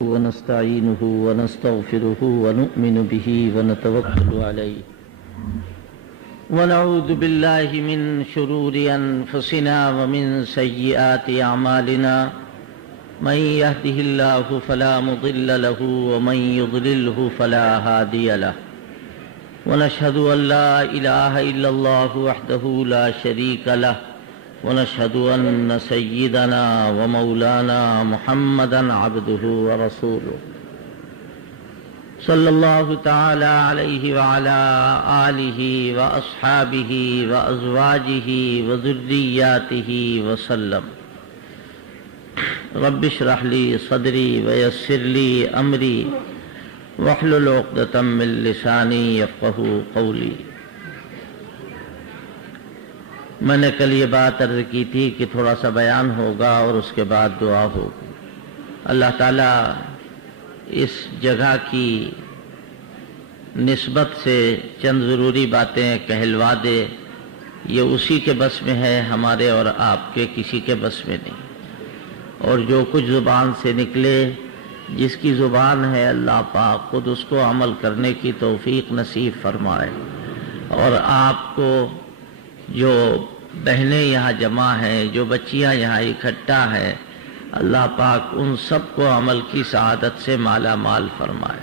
ونستعينه ونستغفره ونؤمن به ونتوكل عليه ونعوذ بالله من شرور أنفسنا ومن سيئات أعمالنا من يهده الله فلا مضل له ومن يضلله فلا هادي له ونشهد أن لا إله إلا الله وحده لا شريك له ونشهد أن سيدنا ومولانا محمدا عبده ورسوله صلى الله تعالى عليه وعلى آله وأصحابه وأزواجه وذرياته وسلم رب اشرح لي صدري ويسر لي أمري واحلل عقدة من لساني يفقهوا قولي۔ میں نے کل یہ بات عرض کی تھی کہ تھوڑا سا بیان ہوگا اور اس کے بعد دعا ہوگی۔ اللہ تعالیٰ اس جگہ کی نسبت سے چند ضروری باتیں کہلوا دے، یہ اسی کے بس میں ہے، ہمارے اور آپ کے کسی کے بس میں نہیں۔ اور جو کچھ زبان سے نکلے، جس کی زبان ہے اللہ پاک خود اس کو عمل کرنے کی توفیق نصیب فرمائے۔ اور آپ کو جو بہنیں یہاں جمع ہیں، جو بچیاں یہاں اکٹھا ہیں، اللہ پاک ان سب کو عمل کی سعادت سے مالا مال فرمائے۔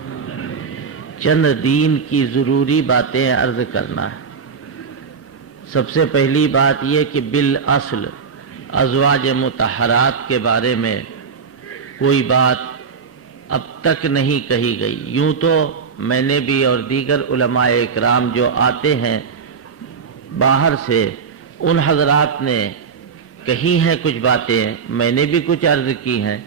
چند دین کی ضروری باتیں عرض کرنا ہے۔ سب سے پہلی بات یہ کہ بالاصل ازواج مطہرات کے بارے میں کوئی بات اب تک نہیں کہی گئی۔ یوں تو میں نے بھی اور دیگر علماء اکرام جو آتے ہیں باہر سے، ان حضرات نے کہی ہیں کچھ باتیں، میں نے بھی کچھ عرض کی ہیں،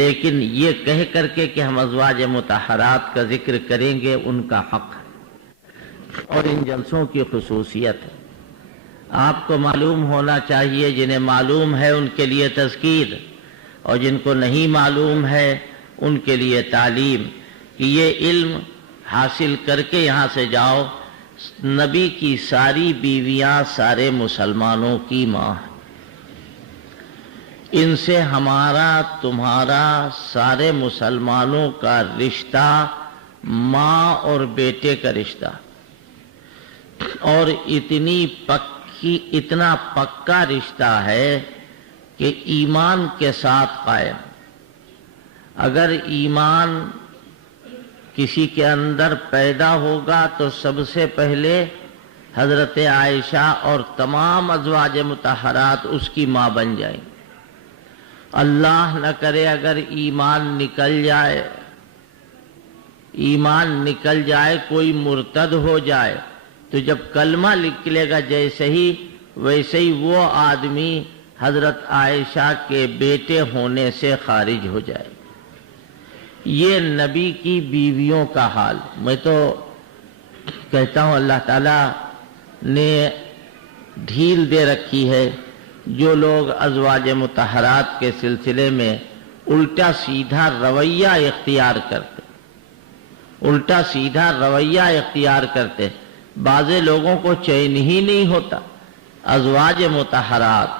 لیکن یہ کہہ کر کے کہ ہم ازواج مطہرات کا ذکر کریں گے ان کا حق ہے اور ان جلسوں کی خصوصیت ہے۔ آپ کو معلوم ہونا چاہیے، جنہیں معلوم ہے ان کے لیے تذکیر، اور جن کو نہیں معلوم ہے ان کے لیے تعلیم، کہ یہ علم حاصل کر کے یہاں سے جاؤ۔ نبی کی ساری بیویاں سارے مسلمانوں کی ماں ہیں، ان سے ہمارا تمہارا سارے مسلمانوں کا رشتہ ماں اور بیٹے کا رشتہ، اور اتنا پکا رشتہ ہے کہ ایمان کے ساتھ قائم۔ اگر ایمان کسی کے اندر پیدا ہوگا تو سب سے پہلے حضرت عائشہ اور تمام ازواج مطہرات اس کی ماں بن جائیں۔ اللہ نہ کرے اگر ایمان نکل جائے کوئی مرتد ہو جائے تو جب کلمہ نکلے گا ویسے ہی وہ آدمی حضرت عائشہ کے بیٹے ہونے سے خارج ہو جائے۔ یہ نبی کی بیویوں کا حال۔ میں تو کہتا ہوں اللہ تعالیٰ نے ڈھیل دے رکھی ہے۔ جو لوگ ازواج مطہرات کے سلسلے میں الٹا سیدھا رویہ اختیار کرتے، بعض لوگوں کو چین ہی نہیں ہوتا۔ ازواج مطہرات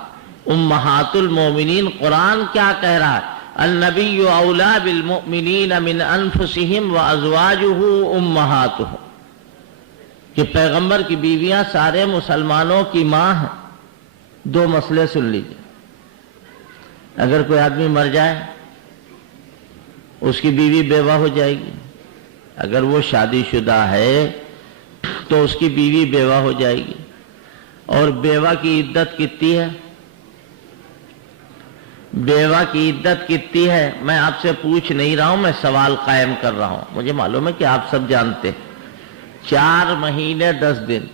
امہات المومنین، قرآن کیا کہہ رہا ہے؟ النبی اولا بالمؤمنین من انفسہم وازواجہ امہاتہم، کہ پیغمبر کی بیویاں سارے مسلمانوں کی ماں ہیں۔ دو مسئلے سن لیجئے۔ اگر کوئی آدمی مر جائے اس کی بیوی بیوہ ہو جائے گی، اگر وہ شادی شدہ ہے تو اس کی بیوی بیوہ ہو جائے گی۔ اور بیوہ کی عدت کتنی ہے؟ بیوہ کی عدت کتنی ہے؟ میں آپ سے پوچھ نہیں رہا ہوں، میں سوال قائم کر رہا ہوں۔ مجھے معلوم ہے کہ آپ سب جانتے ہیں۔ 4 مہینے 10 دن۔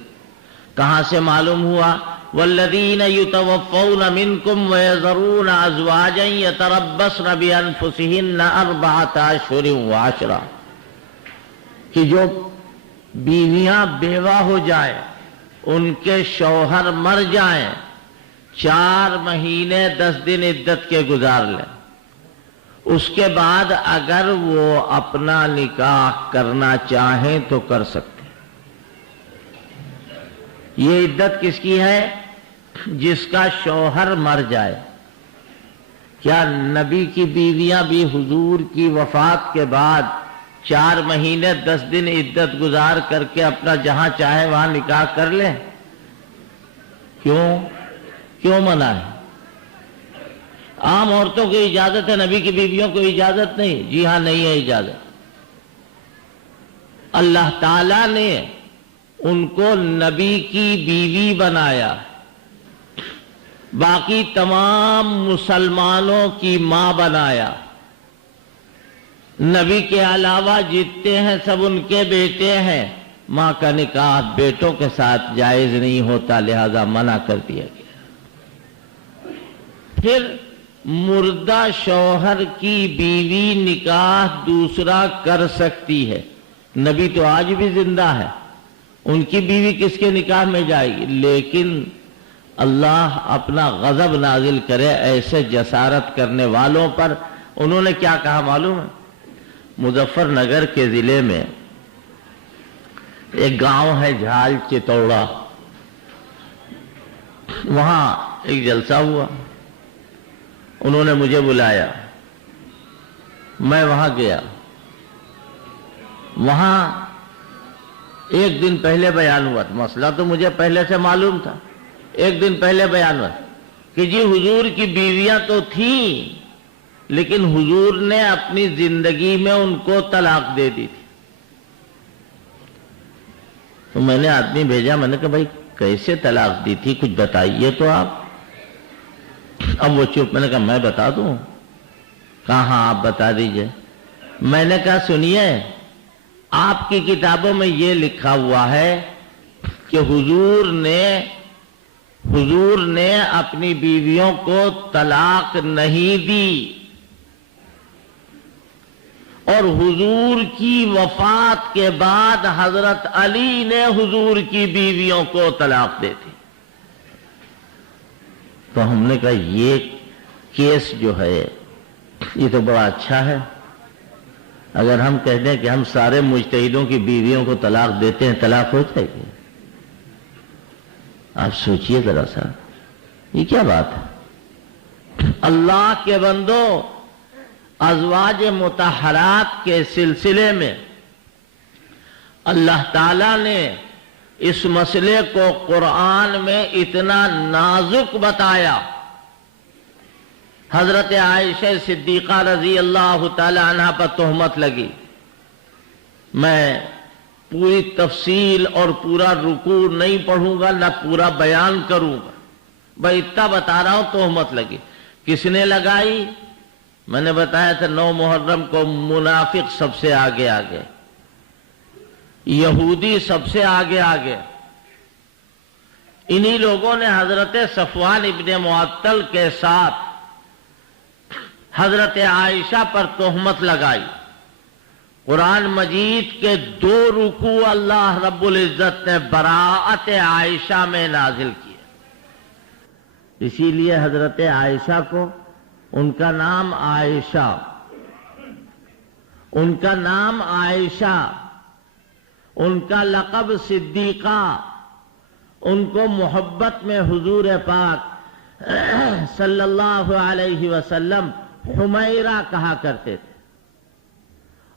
کہاں سے معلوم ہوا؟ والذین یتوفون منکم ویذرون ازواجا یتربصن بانفسہن 4 اشہر و10، کہ جو بیویاں بیوہ ہو جائیں، ان کے شوہر مر جائیں، 4 مہینے 10 دن عدت کے گزار لیں۔ اس کے بعد اگر وہ اپنا نکاح کرنا چاہیں تو کر سکتے۔ یہ عدت کس کی ہے؟ جس کا شوہر مر جائے، کیا نبی کی بیویاں بھی حضور کی وفات کے بعد 4 مہینے 10 دن عدت گزار کر کے اپنا جہاں چاہے وہاں نکاح کر لیں؟ کیوں منع ہے؟ عام عورتوں کو اجازت ہے، نبی کی بیویوں کو اجازت نہیں؟ جی ہاں، نہیں ہے اجازت۔ اللہ تعالیٰ نے ان کو نبی کی بیوی بنایا، باقی تمام مسلمانوں کی ماں بنایا۔ نبی کے علاوہ جتنے ہیں سب ان کے بیٹے ہیں، ماں کا نکاح بیٹوں کے ساتھ جائز نہیں ہوتا، لہذا منع کر دیا گیا۔ پھر مردہ شوہر کی بیوی نکاح دوسرا کر سکتی ہے، نبی تو آج بھی زندہ ہے، ان کی بیوی کس کے نکاح میں جائے گی؟ لیکن اللہ اپنا غضب نازل کرے ایسے جسارت کرنے والوں پر۔ انہوں نے کیا کہا معلوم ہے؟ مظفر نگر کے ضلع میں ایک گاؤں ہے جھال چتوڑا، وہاں ایک جلسہ ہوا، انہوں نے مجھے بلایا، میں وہاں گیا۔ وہاں ایک دن پہلے بیان ہوا، مسئلہ تو مجھے پہلے سے معلوم تھا، ایک دن پہلے بیان ہوا کہ جی حضور کی بیویاں تو تھیں لیکن حضور نے اپنی زندگی میں ان کو طلاق دے دی تھی۔ تو میں نے آدمی بھیجا، میں نے کہا بھائی کیسے طلاق دی تھی، کچھ بتائیے تو آپ۔ اب وہ چپ، میں نے کہا میں بتا دوں؟ کہا ہاں آپ بتا دیجئے۔ میں نے کہا سنیے، آپ کی کتابوں میں یہ لکھا ہوا ہے کہ حضور نے اپنی بیویوں کو طلاق نہیں دی، اور حضور کی وفات کے بعد حضرت علی نے حضور کی بیویوں کو طلاق دے دی۔ تو ہم نے کہا یہ کیس جو ہے یہ تو بڑا اچھا ہے، اگر ہم کہہ دیں کہ ہم سارے مجتہدوں کی بیویوں کو طلاق دیتے ہیں، طلاق ہو جائے گی؟ آپ سوچئے ذرا سا، یہ کیا بات ہے؟ اللہ کے بندو، ازواج مطہرات کے سلسلے میں اللہ تعالیٰ نے اس مسئلے کو قرآن میں اتنا نازک بتایا۔ حضرت عائشہ صدیقہ رضی اللہ تعالی عنہ پر تہمت لگی، میں پوری تفصیل اور پورا رکوع نہیں پڑھوں گا، نہ پورا بیان کروں گا، بھائی اتنا بتا رہا ہوں، تہمت لگی۔ کس نے لگائی؟ میں نے بتایا تھا 9 محرم کو منافق سب سے آگے آگے، یہودی سب سے آگے آگے، انہی لوگوں نے حضرت صفوان ابن معطل کے ساتھ حضرت عائشہ پر تہمت لگائی۔ قرآن مجید کے 2 رکوع اللہ رب العزت نے براءت عائشہ میں نازل کیے، اسی لیے حضرت عائشہ کو ان کا نام عائشہ، ان کا نام عائشہ، ان کا لقب صدیقہ، ان کو محبت میں حضور پاک صلی اللہ علیہ وسلم حمیرہ کہا کرتے تھے،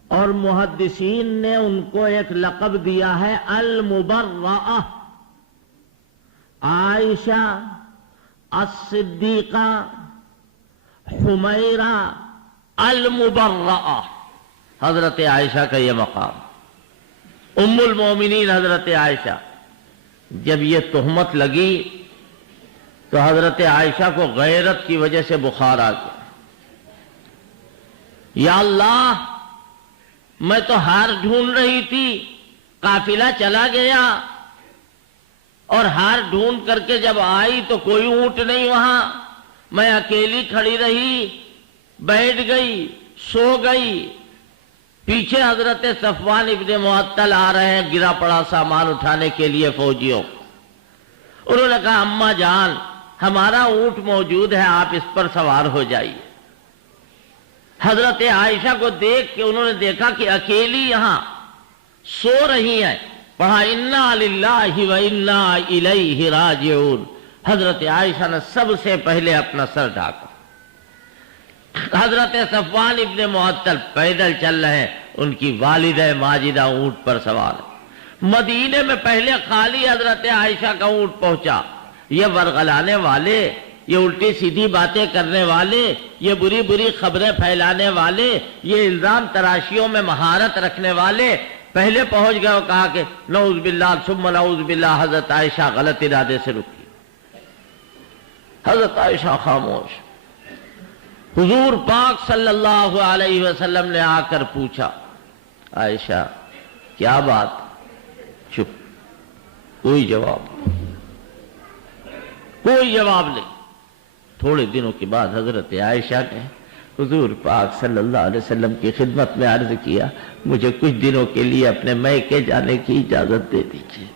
اور محدثین نے ان کو ایک لقب دیا ہے المبرأہ، عائشہ، الصدیقہ، حمیرہ، المبرأہ، حضرت عائشہ کا یہ مقام۔ ام المومنین حضرت عائشہ، جب یہ تہمت لگی تو حضرت عائشہ کو غیرت کی وجہ سے بخار آ گیا۔ یا اللہ، میں تو ہار ڈھونڈ رہی تھی، قافلہ چلا گیا اور ہار ڈھونڈ کر کے جب آئی تو کوئی اونٹ نہیں وہاں، میں اکیلی کھڑی رہی، بیٹھ گئی، سو گئی، پیچھے حضرت صفوان ابن معطل آ رہے ہیں گرا پڑا سامان اٹھانے کے لیے فوجیوں۔ انہوں نے کہا اماں جان، ہمارا اونٹ موجود ہے، آپ اس پر سوار ہو جائیے۔ حضرت عائشہ کو دیکھ کے انہوں نے دیکھا کہ اکیلی یہاں سو رہی ہیں، پڑھا انا للہ و انا الیہ راجعون۔ حضرت عائشہ نے سب سے پہلے اپنا سر ڈھانکا، حضرت صفوان ابن معطل پیدل چل رہے ہیں، ان کی والدہ ماجدہ اونٹ پر سوار ہے۔ مدینے میں پہلے خالی حضرت عائشہ کا اونٹ پہنچا، یہ ورغلانے والے، یہ الٹی سیدھی باتیں کرنے والے، یہ بری بری خبریں پھیلانے والے، یہ الزام تراشیوں میں مہارت رکھنے والے پہلے پہنچ گئے اور کہا کہ نعوذ باللہ ثم نعوذ باللہ۔ حضرت عائشہ غلط ارادے سے رکی، حضرت عائشہ خاموش۔ حضور پاک صلی اللہ علیہ وسلم نے آ کر پوچھا، عائشہ کیا بات؟ چپ، کوئی جواب نہیں۔ تھوڑے دنوں کے بعد حضرت عائشہ نے حضور پاک صلی اللہ علیہ وسلم کی خدمت میں عرض کیا، مجھے کچھ دنوں کے لیے اپنے میکے جانے کی اجازت دے دیجیے۔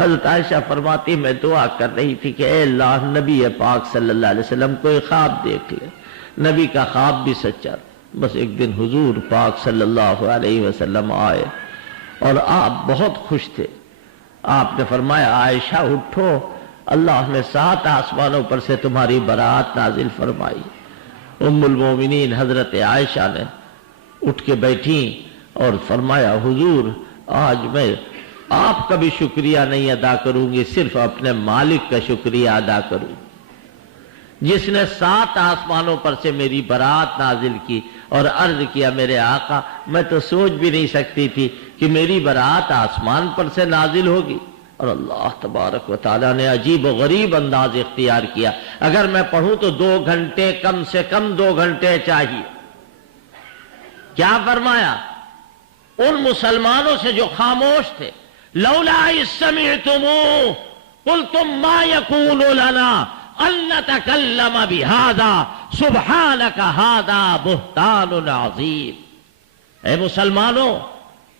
حضرت عائشہ فرماتی میں دعا کر رہی تھی کہ اے اللہ، نبی پاک صلی اللہ علیہ وسلم کوئی خواب دیکھ لے۔ نبی کا خواب بھی سچا تھا۔ بس ایک دن حضور پاک صلی اللہ علیہ وسلم آئے اور آپ بہت خوش تھے۔ آپ نے فرمایا عائشہ اٹھو، اللہ نے 7 آسمانوں پر سے تمہاری برات نازل فرمائی۔ ام المومنین حضرت عائشہ نے اٹھ کے بیٹھی اور فرمایا حضور آج میں آپ کا بھی شکریہ نہیں ادا کروں گی، صرف اپنے مالک کا شکریہ ادا کروں، جس نے 7 آسمانوں پر سے میری برات نازل کی۔ اور عرض کیا میرے آقا میں تو سوچ بھی نہیں سکتی تھی کہ میری برات آسمان پر سے نازل ہوگی، اور اللہ تبارک و تعالیٰ نے عجیب و غریب انداز اختیار کیا۔ اگر میں پڑھوں تو 2 گھنٹے، کم سے کم 2 گھنٹے چاہیے۔ کیا فرمایا؟ ان مسلمانوں سے جو خاموش تھے، لولا اذ سمعتموہ قلتم ما یکون لنا ان نتکلم بہذا سبحانک ھذا بہتان عظیم۔ اے مسلمانوں،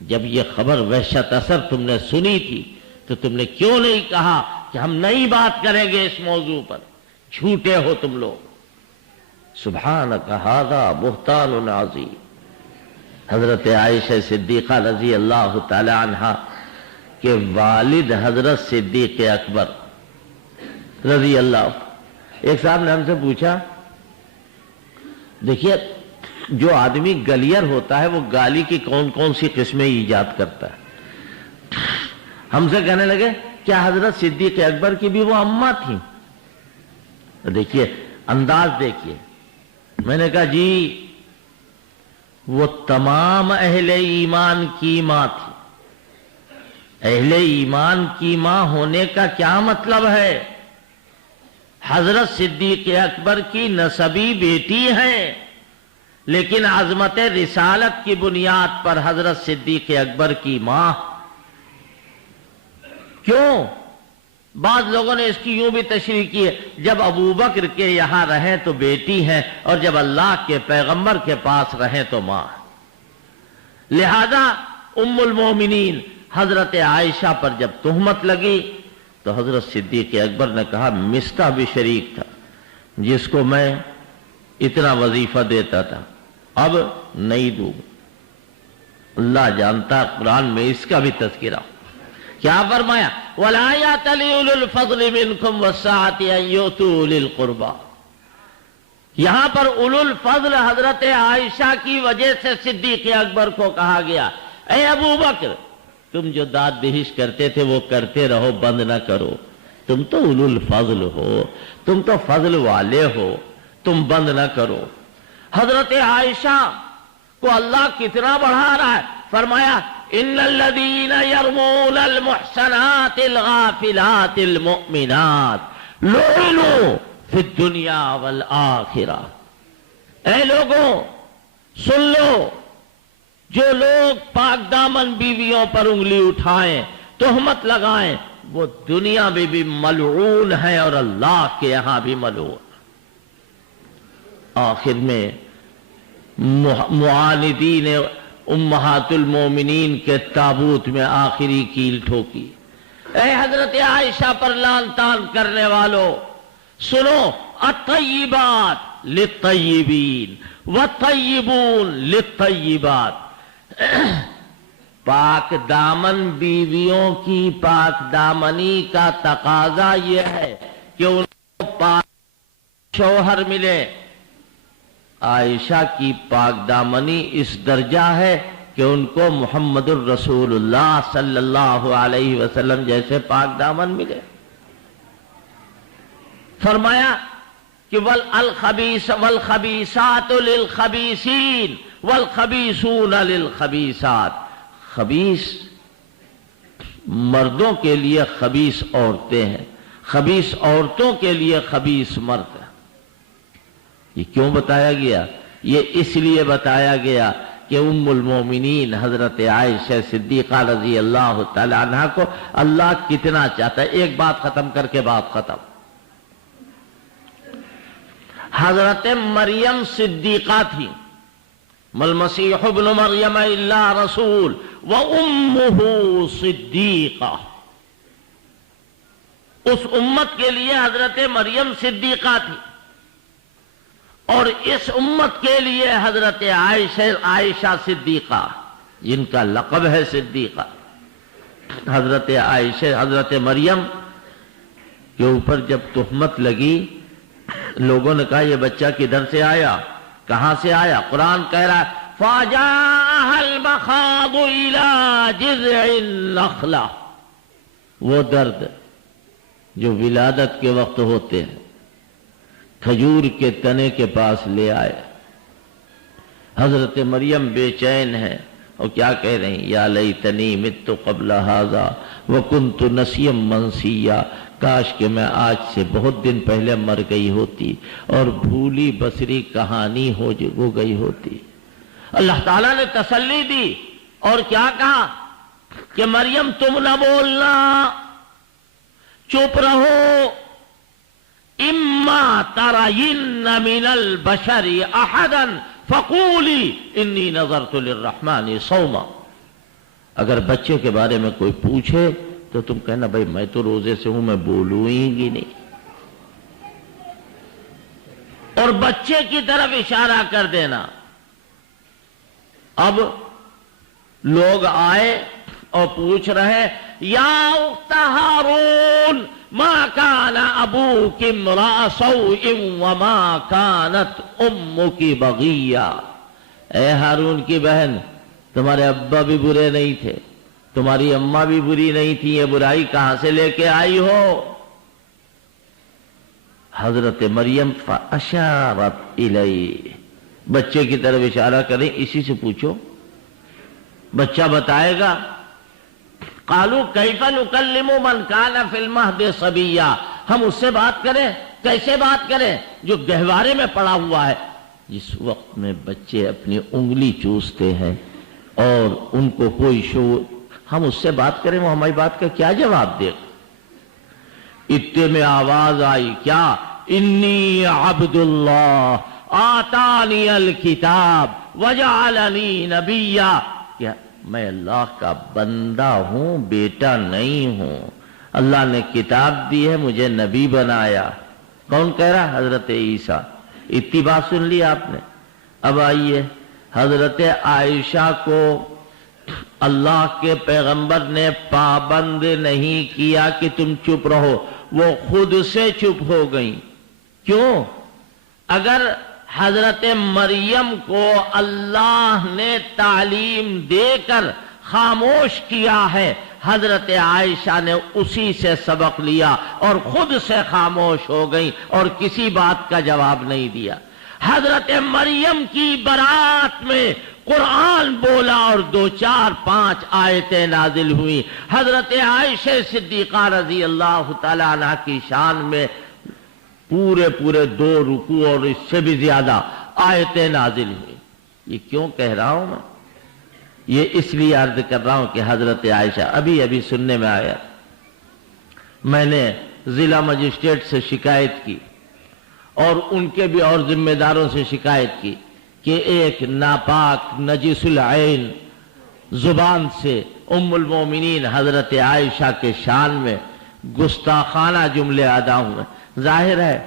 جب یہ خبر وحشت اثر تم نے سنی تھی تو تم نے کیوں نہیں کہا کہ ہم نئی بات کریں گے اس موضوع پر؟ جھوٹے ہو تم لوگ۔ سبحانک ھذا بہتان عظیم۔ حضرت عائشہ صدیقہ رضی اللہ تعالی عنہا کے والد حضرت صدیق اکبر رضی اللہ، ایک صاحب نے ہم سے پوچھا، دیکھیے جو آدمی گلیر ہوتا ہے وہ گالی کی کون کون سی قسمیں ایجاد کرتا ہے۔ ہم سے کہنے لگے کیا حضرت صدیق اکبر کی بھی وہ اماں تھیں؟ دیکھیے انداز دیکھیے۔ میں نے کہا جی وہ تمام اہل ایمان کی ماں تھی۔ اہل ایمان کی ماں ہونے کا کیا مطلب ہے؟ حضرت صدیق اکبر کی نسبی بیٹی ہیں، لیکن عظمت رسالت کی بنیاد پر حضرت صدیق اکبر کی ماں۔ کیوں؟ بعض لوگوں نے اس کی یوں بھی تشریح کی ہے، جب ابو بکر کے یہاں رہیں تو بیٹی ہیں، اور جب اللہ کے پیغمبر کے پاس رہیں تو ماں۔ لہذا ام المومنین حضرت عائشہ پر جب تہمت لگی تو حضرت صدیق اکبر نے کہا مستح بھی شریک تھا جس کو میں اتنا وظیفہ دیتا تھا، اب نہیں دوں۔ اللہ جانتا قرآن میں اس کا بھی تذکرہ۔ کیا فرمایا؟ وَلَا يَأْتَلِ أُولُو الْفَضْلِ مِنْكُمْ وَالسَّعَةِ أَن يُؤْتُوا أُولِي الْقُرْبَى۔ یہاں پر اولو الفضل حضرت عائشہ کی وجہ سے صدیق اکبر کو کہا گیا، اے ابو بکر تم جو داد دہش کرتے تھے وہ کرتے رہو، بند نہ کرو، تم تو اولو الفضل ہو، تم تو فضل والے ہو، تم بند نہ کرو۔ حضرت عائشہ کو اللہ کتنا بڑھا رہا ہے، فرمایا ان الذین یرمون المحصنات الغافلات المؤمنات لعنوا فی الدنیا والآخرہ۔ اے لوگوں سن لو، جو لوگ پاک دامن بیویوں پر انگلی اٹھائیں، تہمت لگائیں، وہ دنیا میں بھی ملعون ہیں اور اللہ کے یہاں بھی ملعون۔ آخر میں معاندین امہات المومنین کے تابوت میں آخری کیل ٹھوکی۔ اے حضرت عائشہ پر لعن طعن کرنے والو، سنو، الطیبات للطیبین والطیبون للطیبات۔ پاک دامن بیویوں کی پاک دامنی کا تقاضا یہ ہے کہ ان کو پاک شوہر ملے، عائشہ کی پاک دامنی اس درجہ ہے کہ ان کو محمد الرسول اللہ صلی اللہ علیہ وسلم جیسے پاک دامن ملے۔ فرمایا کہ والخبیثات للخبیثین والخبیثون للخبیثات، خبیث مردوں کے لیے خبیث عورتیں ہیں، خبیث عورتوں کے لیے خبیث مرد ہیں۔ یہ کیوں بتایا گیا؟ یہ اس لیے بتایا گیا کہ ام المومنین حضرت عائشہ صدیقہ رضی اللہ تعالی عنہ کو اللہ کتنا چاہتا ہے۔ ایک بات ختم کر کے بات ختم۔ حضرت مریم صدیقہ تھی، مَالْمَسِيحُ ابْنُ مَرْيَمَ إِلَّا رَسُولٌ وَأُمُّهُ صِدِّيقَةٌ۔ اس امت کے لیے حضرت مریم صدیقہ تھی، اور اس امت کے لیے حضرت عائشہ صدیقہ، جن کا لقب ہے صدیقہ۔ حضرت عائشہ، حضرت مریم کے اوپر جب تہمت لگی، لوگوں نے کہا یہ بچہ کدھر سے آیا، کہاں سے آیا؟ قرآن کہہ رہا ہے فَجَاءَهَا الْمَخَاضُ إِلَىٰ جِذْعِ النَّخْلَةِ، وہ درد جو ولادت کے وقت ہوتے ہیں، کھجور کے تنے کے پاس لے آئے۔ حضرت مریم بے چین ہے اور کیا کہہ رہی ہیں؟ یا لیتنی مت قبل ھذا وکنت نسیا منسیا، کاش کہ میں آج سے بہت دن پہلے مر گئی ہوتی اور بھولی بسری کہانی ہو گئی ہوتی۔ اللہ تعالیٰ نے تسلی دی اور کیا کہا کہ مریم تم نہ بولنا، چپ رہو، اما ترین من البشر احدا فقولی انی نظرت للرحمن صوما، اگر بچے کے بارے میں کوئی پوچھے تو تم کہنا بھائی میں تو روزے سے ہوں، میں بولوں گی نہیں، اور بچے کی طرف اشارہ کر دینا۔ اب لوگ آئے اور پوچھ رہے یا اخت ہارون ما کان ابوک امرأ سوء وما کانت امک بغیہ، اے ہارون کی بہن تمہارے ابا بھی برے نہیں تھے، تمہاری اماں بھی بری نہیں تھی، یہ برائی کہاں سے لے کے آئی ہو؟ حضرت مریم فاشارت الیہ، بچے کی طرف اشارہ کریں، اسی سے پوچھو، بچہ بتائے گا۔ قالوا کیف نکلم من کان فی المہد صبیا، ہم اس سے بات کریں، کیسے بات کریں جو گہوارے میں پڑا ہوا ہے؟ جس وقت میں بچے اپنی انگلی چوستے ہیں اور ان کو کوئی شعور، ہم اس سے بات کریں، وہ ہماری بات کا کیا جواب دے؟ اتنے میں آواز آئی کیا؟ انی عبد اللہ آتانی الکتاب وجعلنی نبیا، کیا میں اللہ کا بندہ ہوں، بیٹا نہیں ہوں، اللہ نے کتاب دی ہے، مجھے نبی بنایا۔ کون کہہ رہا؟ حضرت عیسیٰ۔ اتنی بات سن لی آپ نے۔ اب آئیے، حضرت عائشہ کو اللہ کے پیغمبر نے پابند نہیں کیا کہ تم چپ رہو، وہ خود سے چپ ہو گئیں۔ کیوں؟ اگر حضرت مریم کو اللہ نے تعلیم دے کر خاموش کیا ہے، حضرت عائشہ نے اسی سے سبق لیا اور خود سے خاموش ہو گئی اور کسی بات کا جواب نہیں دیا۔ حضرت مریم کی برات میں قرآن بولا اور 2 4 5 آیتیں نازل ہوئی۔ حضرت عائشہ صدیقہ رضی اللہ تعالی عنہ کی شان میں پورے 2 رکوع اور اس سے بھی زیادہ آیتیں نازل ہوئی۔ یہ کیوں کہہ رہا ہوں میں؟ یہ اس لیے عرض کر رہا ہوں کہ حضرت عائشہ، ابھی سننے میں آیا، میں نے ضلع مجسٹریٹ سے شکایت کی اور ان کے بھی اور ذمہ داروں سے شکایت کی کہ ایک ناپاک نجس العین زبان سے ام المومنین حضرت عائشہ کے شان میں گستاخانہ جملے ادا ہوئے۔ ظاہر ہے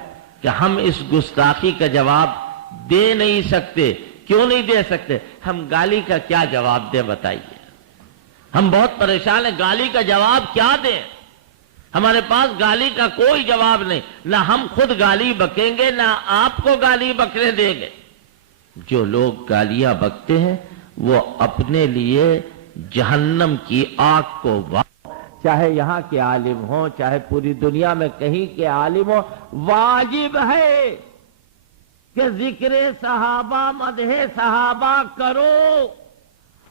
کہ ہم اس گستاخی کا جواب دے نہیں سکتے۔ کیوں نہیں دے سکتے؟ ہم گالی کا کیا جواب دیں بتائیے؟ ہم بہت پریشان ہیں، گالی کا جواب کیا دیں؟ ہمارے پاس گالی کا کوئی جواب نہیں، نہ ہم خود گالی بکیں گے نہ آپ کو گالی بکنے دیں گے۔ جو لوگ گالیاں بکتے ہیں وہ اپنے لیے جہنم کی آگ کو چاہے یہاں کے عالم ہوں چاہے پوری دنیا میں کہیں کے عالم ہوں، واجب ہے کہ ذکر صحابہ مدح صحابہ کرو،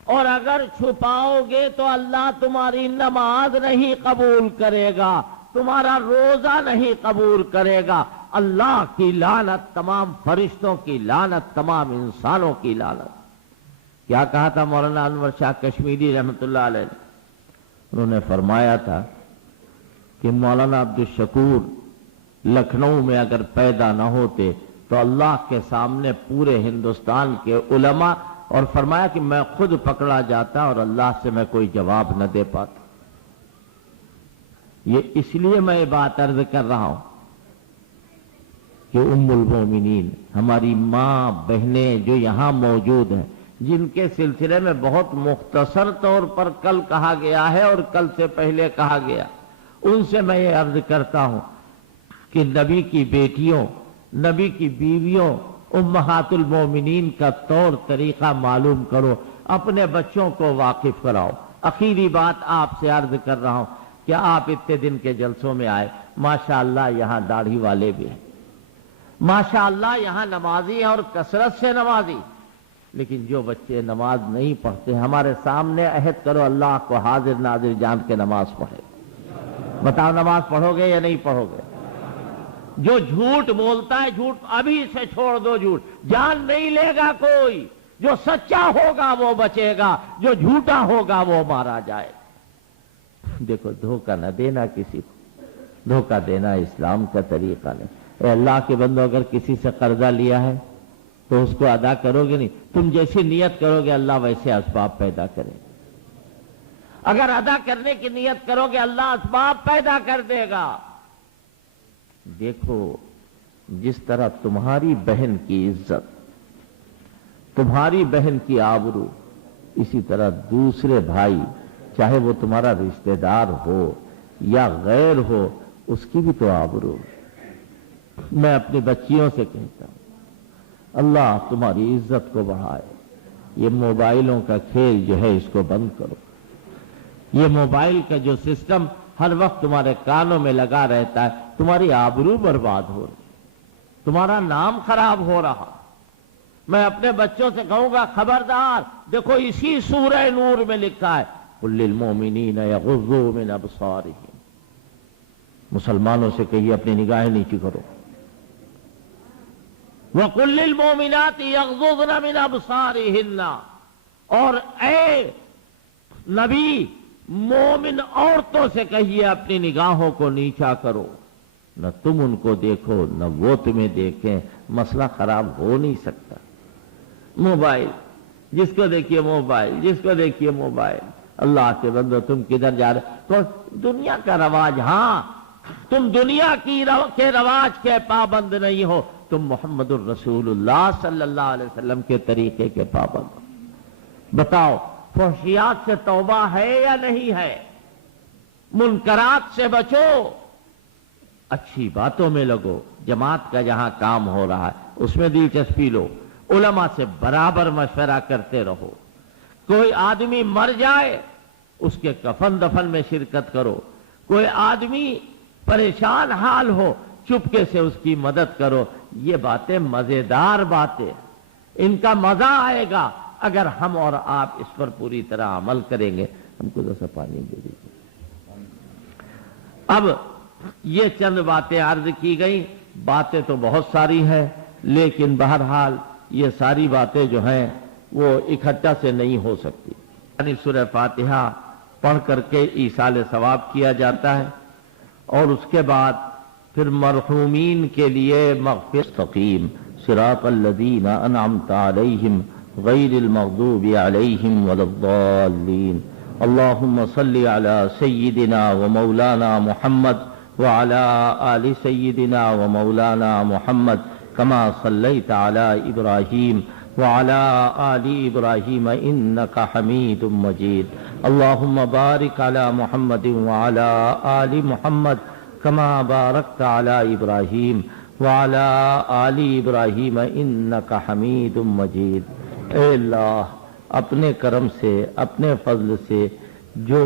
اور اگر چھپاؤ گے تو اللہ تمہاری نماز نہیں قبول کرے گا، تمہارا روزہ نہیں قبول کرے گا، اللہ کی لعنت، تمام فرشتوں کی لعنت، تمام انسانوں کی لعنت۔ کیا کہا تھا مولانا انور شاہ کشمیری رحمۃ اللہ علیہ نے؟ انہوں نے فرمایا تھا کہ مولانا عبدالشکور لکھنؤ میں اگر پیدا نہ ہوتے تو اللہ کے سامنے پورے ہندوستان کے علماء، اور فرمایا کہ میں خود پکڑا جاتا اور اللہ سے میں کوئی جواب نہ دے پاتا۔ یہ اس لیے میں یہ بات عرض کر رہا ہوں کہ ام المومنین ہماری ماں بہنیں جو یہاں موجود ہیں، جن کے سلسلے میں بہت مختصر طور پر کل کہا گیا ہے اور کل سے پہلے کہا گیا، ان سے میں یہ عرض کرتا ہوں کہ نبی کی بیٹیوں، نبی کی بیویوں، امہات المومنین کا طور طریقہ معلوم کرو، اپنے بچوں کو واقف کراؤ۔ اخیری بات آپ سے عرض کر رہا ہوں کہ آپ اتنے دن کے جلسوں میں آئے، ماشاءاللہ یہاں داڑھی والے بھی ہیں، ماشاءاللہ یہاں نمازی ہیں اور کثرت سے نمازی، لیکن جو بچے نماز نہیں پڑھتے ہمارے سامنے عہد کرو اللہ کو حاضر ناظر جان کے نماز پڑھے۔ بتاؤ نماز پڑھو گے یا نہیں پڑھو گے؟ جو جھوٹ بولتا ہے جھوٹ ابھی سے چھوڑ دو، جھوٹ جان نہیں لے گا کوئی، جو سچا ہوگا وہ بچے گا، جو جھوٹا ہوگا وہ مارا جائے۔ دیکھو دھوکہ نہ دینا کسی کو، دھوکہ دینا اسلام کا طریقہ نہیں۔ اے اللہ کے بندو، اگر کسی سے قرضہ لیا ہے تو اس کو ادا کرو گے نہیں، تم جیسی نیت کرو گے اللہ ویسے اسباب پیدا کرے، اگر ادا کرنے کی نیت کرو گے اللہ اسباب پیدا کر دے گا۔ دیکھو جس طرح تمہاری بہن کی عزت، تمہاری بہن کی آبرو، اسی طرح دوسرے بھائی چاہے وہ تمہارا رشتہ دار ہو یا غیر ہو، اس کی بھی تو آبرو۔ میں اپنی بچیوں سے کہتا ہوں اللہ تمہاری عزت کو بڑھائے، یہ موبائلوں کا کھیل جو ہے اس کو بند کرو، یہ موبائل کا جو سسٹم ہر وقت تمہارے کانوں میں لگا رہتا ہے، تمہاری آبرو برباد ہو رہی، تمہارا نام خراب ہو رہا۔ میں اپنے بچوں سے کہوں گا خبردار، دیکھو اسی سورہ نور میں لکھا ہے قل للمؤمنین یغضوا من ابصارہم، مسلمانوں سے کہیے اپنی نگاہیں نیچی کرو، وَقُلْ لِلْمُؤْمِنَاتِ يَغْضُضْنَ مِنْ أَبْصَارِهِنَّ، اور اے نبی مومن عورتوں سے کہیے اپنی نگاہوں کو نیچا کرو، نہ تم ان کو دیکھو نہ وہ تمہیں دیکھیں، مسئلہ خراب ہو نہیں سکتا۔ موبائل جس کو دیکھیے موبائل، جس کو دیکھیے موبائل، اللہ کے بندو تم کدھر جا رہے؟ تو دنیا کا رواج، ہاں تم دنیا کے رواج کے پابند نہیں ہو، تم محمد الرسول اللہ صلی اللہ علیہ وسلم کے طریقے کے پابند ہو۔ بتاؤ فحشیات سے توبہ ہے یا نہیں ہے؟ منکرات سے بچو، اچھی باتوں میں لگو، جماعت کا جہاں کام ہو رہا ہے اس میں دلچسپی لو، علماء سے برابر مشورہ کرتے رہو، کوئی آدمی مر جائے اس کے کفن دفن میں شرکت کرو، کوئی آدمی پریشان حال ہو چپکے سے اس کی مدد کرو۔ یہ باتیں مزیدار باتیں، ان کا مزہ آئے گا اگر ہم اور آپ اس پر پوری طرح عمل کریں گے۔ ہم کو ذرا پانی دے دیجیے۔ اب یہ چند باتیں عرض کی گئی، باتیں تو بہت ساری ہیں، لیکن بہرحال یہ ساری باتیں جو ہیں وہ اکٹھا سے نہیں ہو سکتی۔ یعنی سورہ فاتحہ پڑھ کر کے ایصال ثواب کیا جاتا ہے، اور اس کے بعد پھر مرحومین کے لیے مغفرت مستقیم صراط الذین انعمت علیہم غیر المغضوب علیہم ولا الضالین۔ اللہم صلی علی سیدنا و مولانا محمد وعلی آل سیدنا و مولانا محمد کما صلیت علی ابراہیم وعلی آل ابراہیم انک حمید مجید۔ اللہم بارک علی محمد وعلی آل محمد کما بارکت علی ابراہیم وعلی آل ابراہیم انک حمید مجید۔ اے اللہ اپنے کرم سے، اپنے فضل سے جو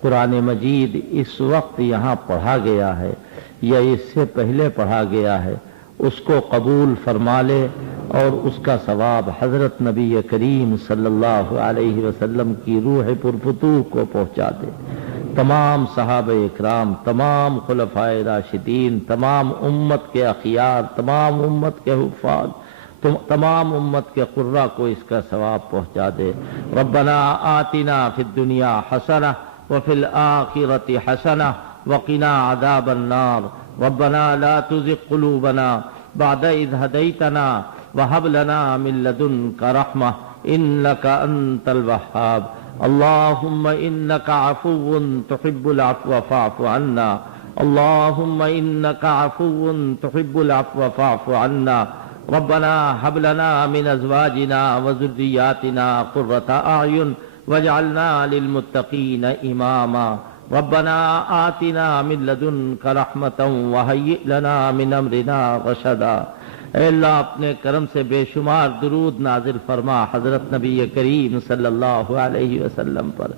قرآن مجید اس وقت یہاں پڑھا گیا ہے یا اس سے پہلے پڑھا گیا ہے، اس کو قبول فرما لے اور اس کا ثواب حضرت نبی کریم صلی اللہ علیہ وسلم کی روح پرفتوح کو پہنچا دے۔ تمام صحابہ اکرام، تمام خلفائے راشدین، تمام امت کے اخیار، تمام امت کے حفاظ، تمام امت کے قرہ کو اس کا ثواب پہنچا دے۔ ربنا آتنا فی الدنیا حسنہ وفی الآخرۃ حسنہ وقنا عذاب النار۔ ربنا لا تزغ قلوبنا بعد اذ هديتنا وهب لنا من لدنك رحمة انك انت الوهاب۔ اللهم انك عفو تحب العفو فاعف عنا۔ اللهم انك عفو تحب العفو فاعف عنا۔ ربنا هب لنا من ازواجنا وذرياتنا قرة اعين واجعلنا للمتقين اماما۔ ربنا آتنا من لدنك رحمة وهيئ لنا من امرنا رشدا۔ اے اللہ اپنے کرم سے بے شمار درود نازل فرما حضرت نبی کریم صلی اللہ علیہ وسلم پر۔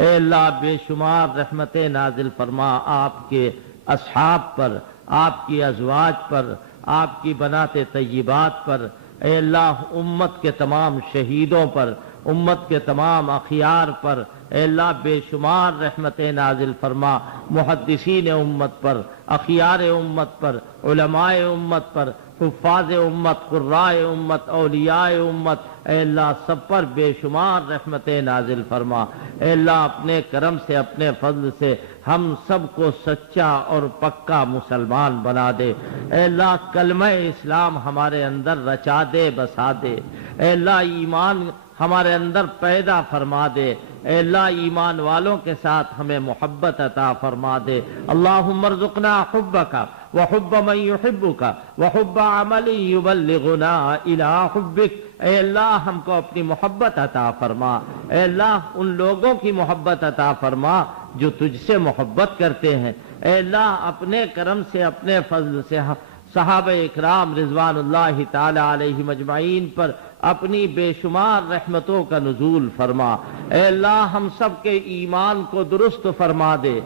اے اللہ بے شمار رحمتیں نازل فرما آپ کے اصحاب پر، آپ کی ازواج پر، آپ کی بنات طیبات پر۔ اے اللہ امت کے تمام شہیدوں پر، امت کے تمام اخیار پر۔ اے اللہ بے شمار رحمتیں نازل فرما محدثین امت پر، اخیار امت پر، علماء امت پر، حفاظ امت، قرائے امت، اولیاء امت۔ اے اللہ سب پر بے شمار رحمتیں نازل فرما۔ اے اللہ اپنے کرم سے، اپنے فضل سے ہم سب کو سچا اور پکا مسلمان بنا دے۔ اے اللہ کلمہ اسلام ہمارے اندر رچا دے، بسا دے۔ اے اللہ ایمان ہمارے اندر پیدا فرما دے۔ اے اللہ ایمان والوں کے ساتھ ہمیں محبت عطا فرما دے۔ اللہم ارزقنا حبک وحب من یحبک وحب عمل یبلغنا الی حبک۔ اے اللہ ہم کو اپنی محبت عطا فرما۔ اے اللہ ان لوگوں کی محبت عطا فرما جو تجھ سے محبت کرتے ہیں۔ اے اللہ اپنے کرم سے، اپنے فضل سے صحابہ اکرام رضوان اللہ تعالی علیہم اجمعین پر اپنی بے شمار رحمتوں کا نزول فرما۔ اے اللہ ہم سب کے ایمان کو درست فرما دے۔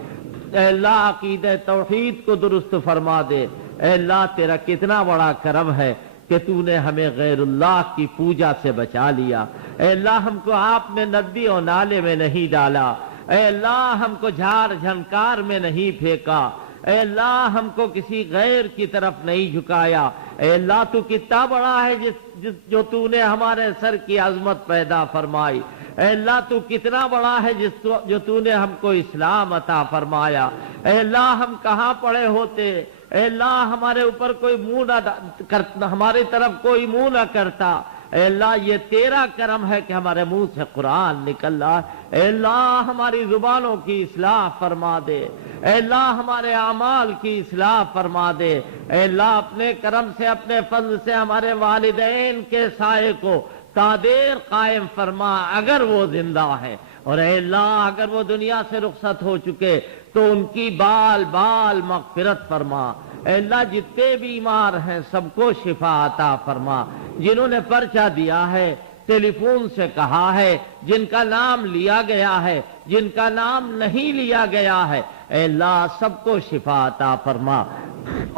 اے اللہ عقیدہ توحید کو درست فرما دے۔ اے اللہ تیرا کتنا بڑا کرم ہے کہ تو نے ہمیں غیر اللہ کی پوجا سے بچا لیا۔ اے اللہ ہم کو آپ نے ندی اور نالے میں نہیں ڈالا۔ اے اللہ ہم کو جھاڑ جھنکار میں نہیں پھینکا۔ اے اللہ ہم کو کسی غیر کی طرف نہیں جھکایا۔ اے اللہ تو کتنا بڑا ہے جو تو نے ہمارے سر کی عظمت پیدا فرمائی۔ اے اللہ تو کتنا بڑا ہے جو تو نے ہم کو اسلام عطا فرمایا۔ اے اللہ ہم کہاں پڑے ہوتے، اے اللہ ہمارے اوپر کوئی منہ نہ کرتا، ہماری طرف کوئی منہ نہ کرتا۔ اے اللہ یہ تیرا کرم ہے کہ ہمارے منہ سے قرآن نکل رہا ہے۔ اے اللہ ہماری زبانوں کی اصلاح فرما دے۔ اے اللہ ہمارے اعمال کی اصلاح فرما دے۔ اے اللہ اپنے کرم سے، اپنے فضل سے ہمارے والدین کے سائے کو تا دیر قائم فرما اگر وہ زندہ ہے، اور اے اللہ اگر وہ دنیا سے رخصت ہو چکے تو ان کی بال بال مغفرت فرما۔ اے اللہ جتنے بیمار ہیں سب کو شفا عطا فرما۔ جنہوں نے پرچہ دیا ہے، ٹیلی فون سے کہا ہے، جن کا نام لیا گیا ہے، جن کا نام نہیں لیا گیا ہے، اے اللہ سب کو شفا عطا فرما۔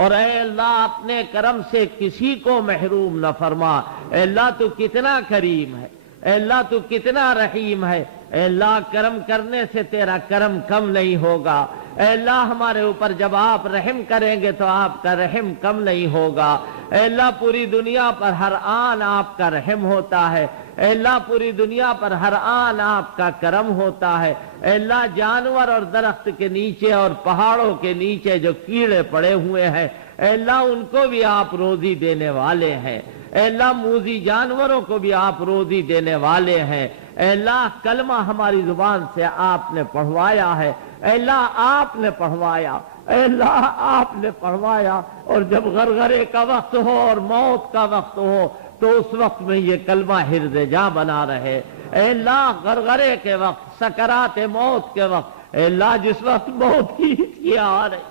اور اے اللہ اپنے کرم سے کسی کو محروم نہ فرما۔ اے اللہ تو کتنا کریم ہے، اے اللہ تو کتنا رحیم ہے۔ اے اللہ کرم کرنے سے تیرا کرم کم نہیں ہوگا۔ اے اللہ ہمارے اوپر جب آپ رحم کریں گے تو آپ کا رحم کم نہیں ہوگا۔ اے اللہ پوری دنیا پر ہر آن آپ کا رحم ہوتا ہے۔ اے اللہ پوری دنیا پر ہر آن آپ کا کرم ہوتا ہے۔ اے اللہ جانور اور درخت کے نیچے اور پہاڑوں کے نیچے جو کیڑے پڑے ہوئے ہیں، اے اللہ ان کو بھی آپ روزی دینے والے ہیں۔ اے اللہ موذی جانوروں کو بھی آپ روزی دینے والے ہیں۔ اے اللہ کلمہ ہماری زبان سے آپ نے پڑھوایا ہے۔ اے اللہ آپ نے پڑھوایا، اے اللہ آپ نے پڑھوایا، اور جب غرغرے کا وقت ہو اور موت کا وقت ہو تو اس وقت میں یہ کلمہ حرز جاں بنا رہے۔ اے اللہ غرغرے کے وقت، سکرات موت کے وقت، اے اللہ جس وقت موت کی آ رہی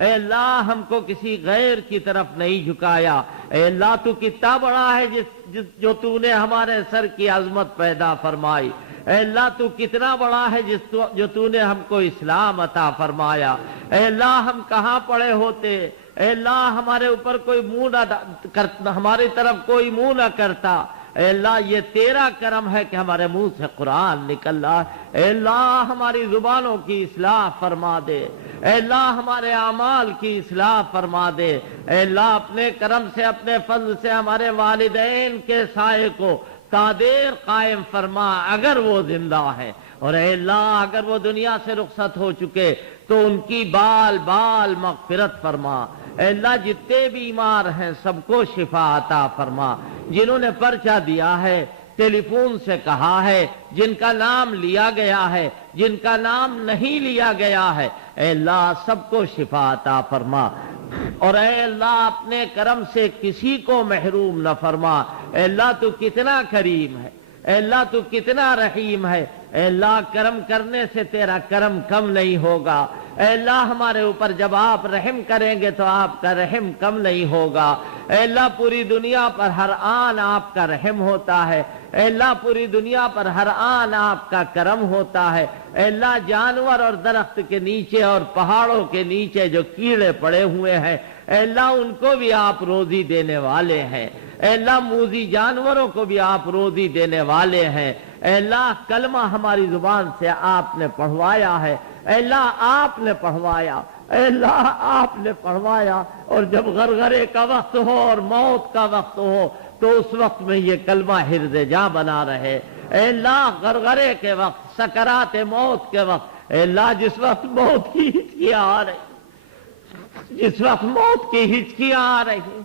اے اللہ ہم کو کسی غیر کی طرف نہیں جھکایا، اے اللہ تو کتنا بڑا ہے جو تو نے ہمارے سر کی عظمت پیدا فرمائی، اے اللہ تو کتنا بڑا ہے جو تو نے ہم کو اسلام عطا فرمایا، اے اللہ ہم کہاں پڑے ہوتے، اے اللہ ہمارے اوپر کوئی منہ نہ کرتا، ہماری طرف کوئی منہ نہ کرتا، اے اللہ یہ تیرا کرم ہے کہ ہمارے منہ سے قرآن نکل رہا ہے، اے اللہ ہماری زبانوں کی اصلاح فرما دے، اے اللہ ہمارے اعمال کی اصلاح فرما دے، اے اللہ اپنے کرم سے اپنے فضل سے ہمارے والدین کے سائے کو قادر قائم فرما اگر وہ زندہ ہے، اور اے اللہ اگر وہ دنیا سے رخصت ہو چکے تو ان کی بال بال مغفرت فرما، اے اللہ جتنے بیمار ہیں سب کو شفا عطا فرما، جنہوں نے پرچہ دیا ہے، ٹیلی فون سے کہا ہے، جن کا نام لیا گیا ہے، جن کا نام نہیں لیا گیا ہے، اے اللہ سب کو شفا عطا فرما، اور اے اللہ اپنے کرم سے کسی کو محروم نہ فرما، اے اللہ تو کتنا کریم ہے، اے اللہ تو کتنا رحیم ہے، اے اللہ کرم کرنے سے تیرا کرم کم نہیں ہوگا، اے اللہ ہمارے اوپر جب آپ رحم کریں گے تو آپ کا رحم کم نہیں ہوگا، اے اللہ پوری دنیا پر ہر آن آپ کا رحم ہوتا ہے، اے اللہ پوری دنیا پر ہر آن آپ کا کرم ہوتا ہے، اے اللہ جانور اور درخت کے نیچے اور پہاڑوں کے نیچے جو کیڑے پڑے ہوئے ہیں، اے اللہ ان کو بھی آپ روزی دینے والے ہیں، اے اللہ موذی جانوروں کو بھی آپ روزی دینے والے ہیں، اے اللہ کلمہ ہماری زبان سے آپ نے پڑھوایا ہے، اے اللہ آپ نے پڑھوایا، اے اللہ آپ نے پڑھوایا، اور جب غرغرے کا وقت ہو اور موت کا وقت ہو تو اس وقت میں یہ کلمہ حرز جاں بنا رہے، اے اللہ غرغرے کے وقت، سکرات موت کے وقت، اے اللہ جس وقت موت کی ہچکیاں آ رہی، جس وقت موت کی ہچکیاں آ رہی،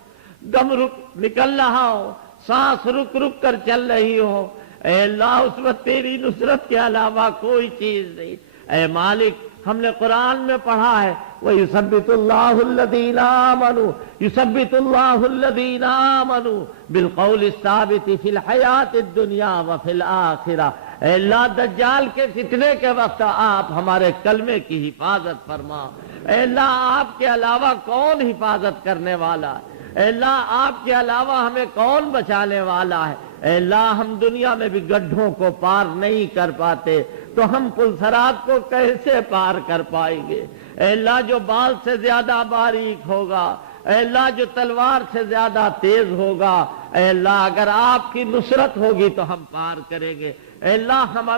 دم نکل رہا ہو، سانس رک رک کر چل رہی ہو، اے اللہ اس وقت تیری نصرت کے علاوہ کوئی چیز نہیں، اے مالک ہم نے قرآن میں پڑھا ہے وَيُثَبِّتُ اللَّهُ الَّذِينَ آمَنُوا يُثَبِّتُ اللَّهُ الَّذِينَ آمَنُوا بِالْقَوْلِ الثَّابِتِ فِي الْحَيَاةِ الدُّنْيَا وَفِي الْآخِرَةِ، اے اللہ دجال کے فتنے کے وقت آپ ہمارے کلمے کی حفاظت فرما، اے اللہ آپ کے علاوہ کون حفاظت کرنے والا ہے، اے اللہ آپ کے علاوہ ہمیں کون بچانے والا ہے، اے اللہ ہم دنیا میں بھی گڈھوں کو پار نہیں کر پاتے تو ہم پلسرات کو کیسے پار کر پائیں گے، اے اللہ جو بال سے زیادہ باریک ہوگا، اے اللہ جو تلوار سے زیادہ تیز ہوگا، اے اللہ اگر آپ کی نصرت ہوگی تو ہم پار کریں گے، اے اللہ ہم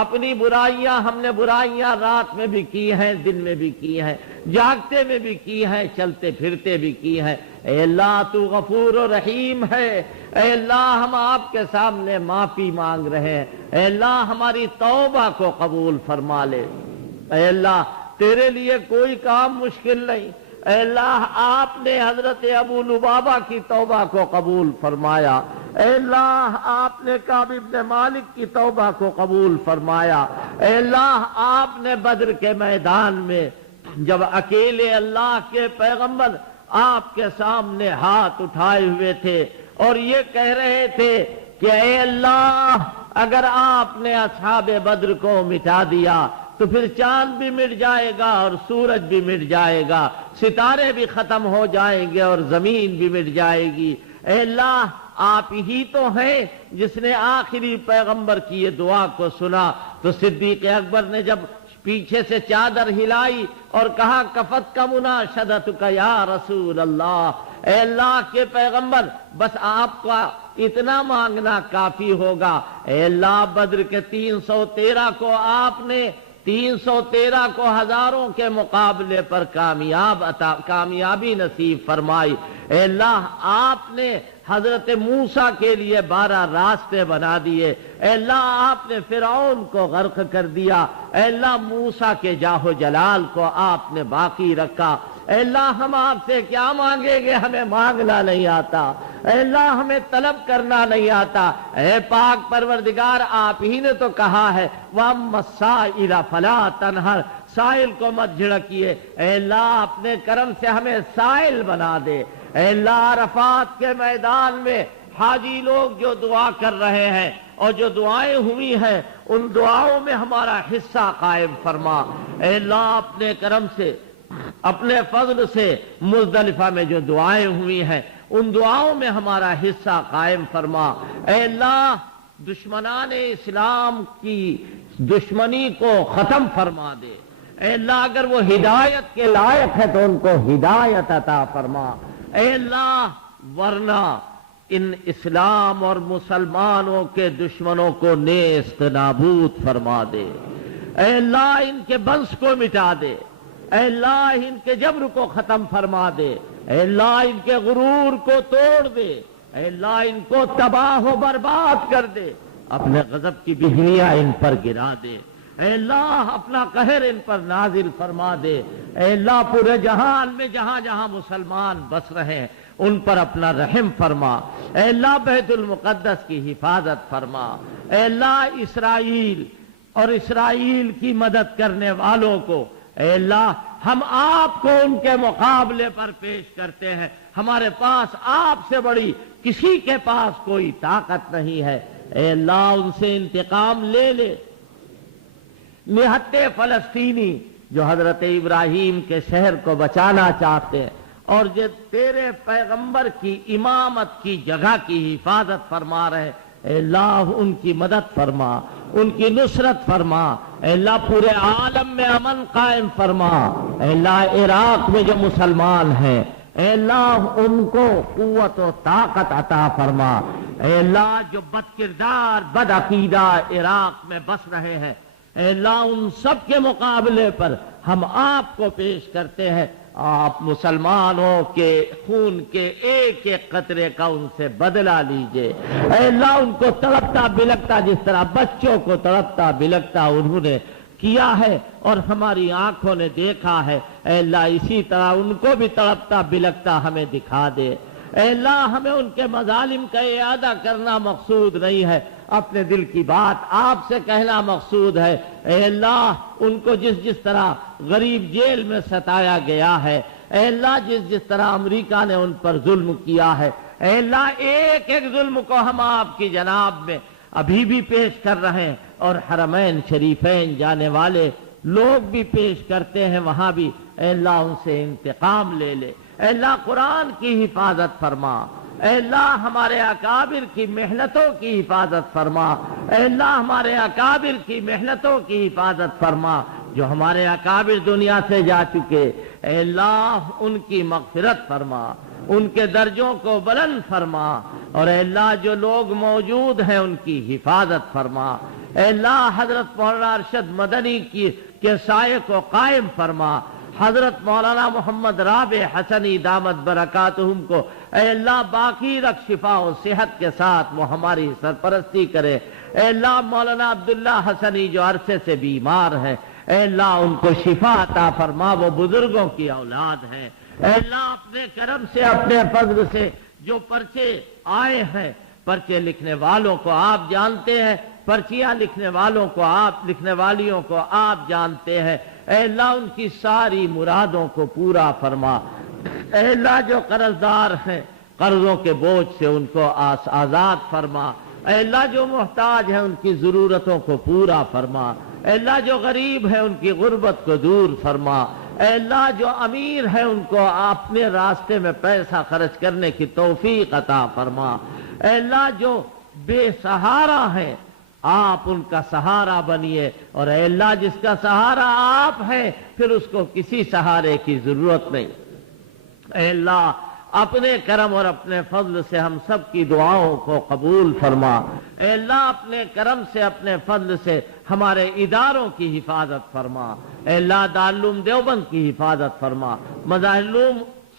اپنی برائیاں، ہم نے برائیاں رات میں بھی کی ہیں، دن میں بھی کی ہیں، جاگتے میں بھی کی ہیں، چلتے پھرتے بھی کی ہیں، اے اللہ تو غفور و رحیم ہے، اے اللہ ہم آپ کے سامنے معافی مانگ رہے ہیں، اے اللہ ہماری توبہ کو قبول فرما لے، اے اللہ تیرے لیے کوئی کام مشکل نہیں، اے اللہ آپ نے حضرت ابو لبابہ کی توبہ کو قبول فرمایا، اے اللہ آپ نے کعب بن مالک کی توبہ کو قبول فرمایا، اے اللہ آپ نے بدر کے میدان میں جب اکیلے اللہ کے پیغمبر آپ کے سامنے ہاتھ اٹھائے ہوئے تھے اور یہ کہہ رہے تھے کہ اے اللہ اگر آپ نے اصحاب بدر کو مٹا دیا تو پھر چاند بھی مٹ جائے گا اور سورج بھی مٹ جائے گا، ستارے بھی ختم ہو جائیں گے اور زمین بھی مٹ جائے گی، اے اللہ آپ ہی تو ہیں جس نے آخری پیغمبر کی یہ دعا کو سنا، تو صدیق اکبر نے جب پیچھے سے چادر ہلائی اور کہا کفت کا مناشدتک یا رسول اللہ، اے اللہ کے پیغمبر بس آپ کا اتنا مانگنا کافی ہوگا، اے اللہ بدر کے 313 کو آپ نے 313 کو ہزاروں کے مقابلے پر کامیابی نصیب فرمائی، اے اللہ آپ نے حضرت موسیٰ کے لیے 12 راستے بنا دیے، اے اللہ آپ نے فرعون کو غرق کر دیا، اے اللہ موسیٰ کے جاہ و جلال کو آپ نے باقی رکھا، اے اللہ ہم آپ سے کیا مانگیں گے، ہمیں مانگنا نہیں آتا، اے اللہ ہمیں طلب کرنا نہیں آتا، اے پاک پروردگار آپ ہی نے تو کہا ہے وَأَمَّا السَّائِلَ فَلَا تَنْهَرْ، سائل کو مت جھڑکیے، اے اللہ اپنے کرم سے ہمیں سائل بنا دے، اے اللہ عرفات کے میدان میں حاجی لوگ جو دعا کر رہے ہیں اور جو دعائیں ہوئی ہیں ان دعاؤں میں ہمارا حصہ قائم فرما، اے اللہ اپنے کرم سے اپنے فضل سے مزدلفہ میں جو دعائیں ہوئی ہیں ان دعاؤں میں ہمارا حصہ قائم فرما۔ اے اللہ دشمنان اسلام کی دشمنی کو ختم فرما دے۔ اے اللہ اگر وہ ہدایت کے لائق ہے تو ان کو ہدایت عطا فرما۔ اے اللہ ورنہ ان اسلام اور مسلمانوں کے دشمنوں کو نیست نابود فرما دے۔ اے اللہ ان کے بنس کو مٹا دے۔ اے اللہ ان کے جبر کو ختم فرما دے۔ اے اللہ ان کے غرور کو توڑ دے۔ اے اللہ ان کو تباہ و برباد کر دے۔ اپنے غضب کی بجلیاں ان پر گرا دے۔ اے اللہ اپنا قہر ان پر نازل فرما دے۔ اے اللہ پورے جہان میں جہاں جہاں مسلمان بس رہے ہیں ان پر اپنا رحم فرما۔ اے اللہ بیت المقدس کی حفاظت فرما۔ اے اللہ اسرائیل اور اسرائیل کی مدد کرنے والوں کو اے اللہ ہم آپ کو ان کے مقابلے پر پیش کرتے ہیں۔ ہمارے پاس آپ سے بڑی کسی کے پاس کوئی طاقت نہیں ہے۔ اے اللہ ان سے انتقام لے لے۔ نہتے فلسطینی جو حضرت ابراہیم کے شہر کو بچانا چاہتے ہیں اور جو تیرے پیغمبر کی امامت کی جگہ کی حفاظت فرما رہے، اے اللہ ان کی مدد فرما، ان کی نصرت فرما۔ اے اللہ پورے عالم میں امن قائم فرما۔ اے اللہ عراق میں جو مسلمان ہیں اے اللہ ان کو قوت و طاقت عطا فرما۔ اے اللہ جو بد کردار بد عقیدہ عراق میں بس رہے ہیں اے اللہ ان سب کے مقابلے پر ہم آپ کو پیش کرتے ہیں۔ آپ مسلمانوں کے خون کے ایک ایک قطرے کا ان سے بدلہ لیجئے۔ اے اللہ ان کو تڑپتا بلکتا جس طرح بچوں کو تڑپتا بلکتا انہوں نے کیا ہے اور ہماری آنکھوں نے دیکھا ہے، اے اللہ اسی طرح ان کو بھی تڑپتا بلکتا ہمیں دکھا دے۔ اے اللہ ہمیں ان کے مظالم کا اعادہ کرنا مقصود نہیں ہے، اپنے دل کی بات آپ سے کہنا مقصود ہے۔ اے اللہ ان کو جس جس طرح غریب جیل میں ستایا گیا ہے، اے اللہ جس طرح امریکہ نے ان پر ظلم کیا ہے، اے اللہ ایک ایک ظلم کو ہم آپ کی جناب میں ابھی بھی پیش کر رہے ہیں اور حرمین شریفین جانے والے لوگ بھی پیش کرتے ہیں، وہاں بھی اے اللہ ان سے انتقام لے لے۔ اے اللہ قرآن کی حفاظت فرما۔ اے اللہ ہمارے اکابر کی محنتوں کی حفاظت فرما۔ اے اللہ ہمارے اکابر کی محنتوں کی حفاظت فرما، جو ہمارے اکابر دنیا سے جا چکے، اے اللہ ان کی مغفرت فرما، ان کے درجوں کو بلند فرما، اور اے اللہ جو لوگ موجود ہیں ان کی حفاظت فرما۔ اے اللہ حضرت مولانا ارشد مدنی کے سائے کو قائم فرما، حضرت مولانا محمد رابع حسنی دامت برکاتہم کو اے اللہ باقی رکھ، شفا و صحت کے ساتھ وہ ہماری سرپرستی کرے۔ اے اللہ مولانا عبداللہ حسنی جو عرصے سے بیمار ہیں اے اللہ ان کو شفا عطا فرما، وہ بزرگوں کی اولاد ہیں۔ اے اللہ اپنے کرم سے اپنے فضل سے جو پرچے آئے ہیں، پرچے لکھنے والوں کو آپ جانتے ہیں، پرچیاں لکھنے والوں کو آپ، لکھنے والیوں کو آپ جانتے ہیں۔ اے اللہ ان کی ساری مرادوں کو پورا فرما۔ اے اللہ جو قرض دار ہیں قرضوں کے بوجھ سے ان کو آزاد فرما۔ اے اللہ جو محتاج ہیں ان کی ضرورتوں کو پورا فرما۔ اے اللہ جو غریب ہیں ان کی غربت کو دور فرما۔ اے اللہ جو امیر ہیں ان کو اپنے راستے میں پیسہ خرچ کرنے کی توفیق عطا فرما۔ اے اللہ جو بے سہارا ہیں آپ ان کا سہارا بنیے، اور اے اللہ جس کا سہارا آپ ہیں پھر اس کو کسی سہارے کی ضرورت نہیں۔ اے اللہ اپنے کرم اور اپنے فضل سے ہم سب کی دعاؤں کو قبول فرما۔ اے اللہ اپنے کرم سے اپنے فضل سے ہمارے اداروں کی حفاظت فرما۔ اے اللہ دارالعلوم دیوبند کی حفاظت فرما، مظاہر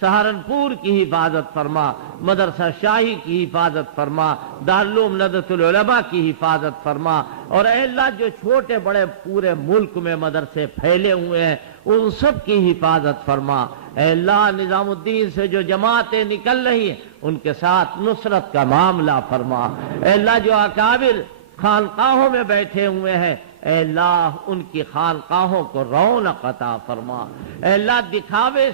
سہارنپور کی حفاظت فرما، مدرسہ شاہی کی حفاظت فرما، دارالعلوم ندوۃ العلماء کی حفاظت فرما، اور اے اللہ جو چھوٹے بڑے پورے ملک میں مدرسے پھیلے ہوئے ہیں ان سب کی حفاظت فرما۔ اے اللہ نظام الدین سے جو جماعتیں نکل رہی ہیں ان کے ساتھ نصرت کا معاملہ فرما۔ اے اللہ جو اکابر خانقاہوں میں بیٹھے ہوئے ہیں اے اللہ ان کی خانقاہوں کو رونق عطا فرما۔ اے اللہ دکھاوے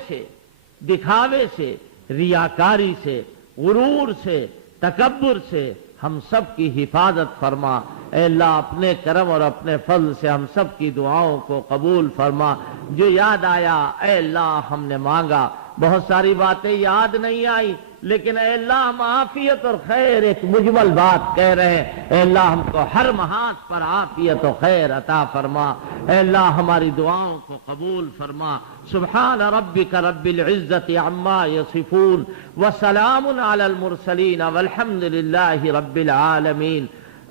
سے ریاکاری سے غرور سے تکبر سے ہم سب کی حفاظت فرما۔ اے اللہ اپنے کرم اور اپنے فضل سے ہم سب کی دعاؤں کو قبول فرما. جو یاد آیا اے اللہ ہم نے مانگا، بہت ساری باتیں یاد نہیں آئی، لیکن اے اللہ ہم عافیت اور خیر ایک مجمل بات کہہ رہے ہیں. اے اللہ ہم کو ہر محاذ پر عافیت و خیر عطا فرما. اے اللہ ہماری دعاؤں کو قبول فرما. سبحان ربک رب العزت عما یصفون وسلام علی المرسلین والحمد للہ رب العالمین.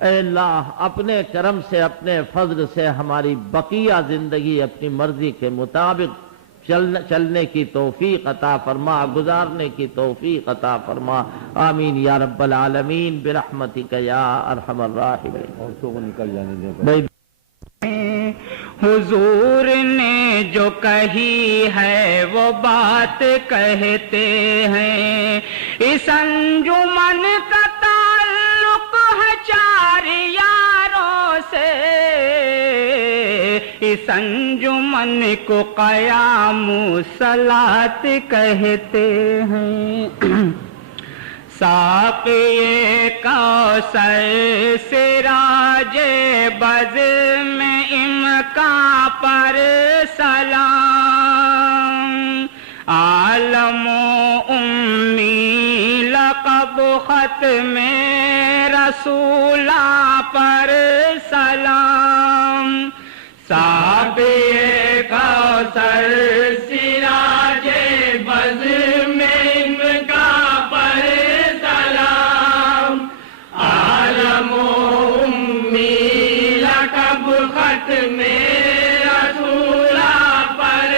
اے اللہ اپنے کرم سے اپنے فضل سے ہماری بقیہ زندگی اپنی مرضی کے مطابق چلنے کی توفیق عطا فرما، گزارنے کی توفیق عطا فرما. آمین یا رب العالمین برحمتک یا ارحم الراحمین. عورتوں کو نکل جانے دے. حضور نے جو کہی ہے وہ بات کہتے ہیں. اس انجمن کا تعلق ہے چار یاروں سے. اس انجمن کو قیام صلاۃ کہتے ہیں. ساقی کوثر سراج بز میں امکا پر سلام. عالم و امی لقب ختم رسولہ پر سلام. ساقی کوثر سراج بز میں امکا پر سلام. عالم و امی لقب ختم رسولہ پر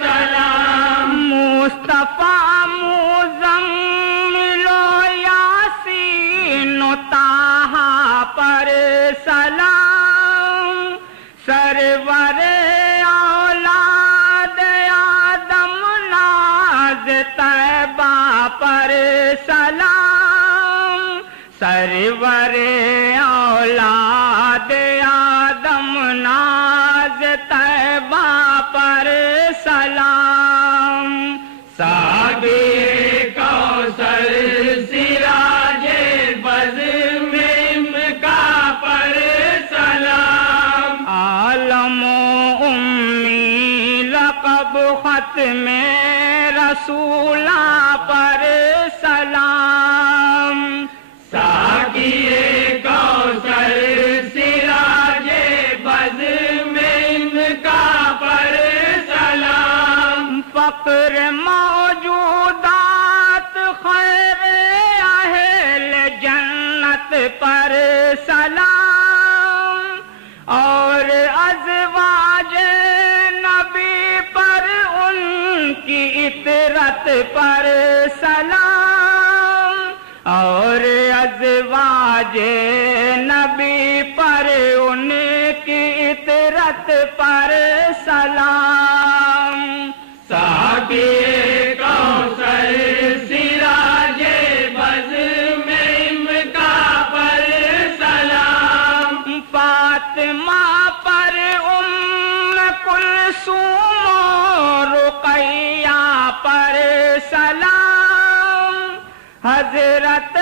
سلام. مصطفیٰ مزمل و یاسین و طٰہٰ پر سلام. سرور اولاد آدم ناز طیبہ پر سلام. سرور اولاد آدم ناز طیبہ پر سلام. ساقی کوثر سراج بز میں امکا پر سلام. عالم و امی لقب ختم رسولہ پر سلام. ساقی کوثر سراج بز میں امکا پر سلام. فقر موجودات خیر اہل جنت پر سلام. اور ازواج نبی پر ان کی عطرت پر سلام. اور ازواج نبی پر ان کی عطرت پر سلام. ساقی کوثر سراج بز میں امکا پر سلام. فاطمہ پر کلثوم و رقیہ پر سلام. حضرت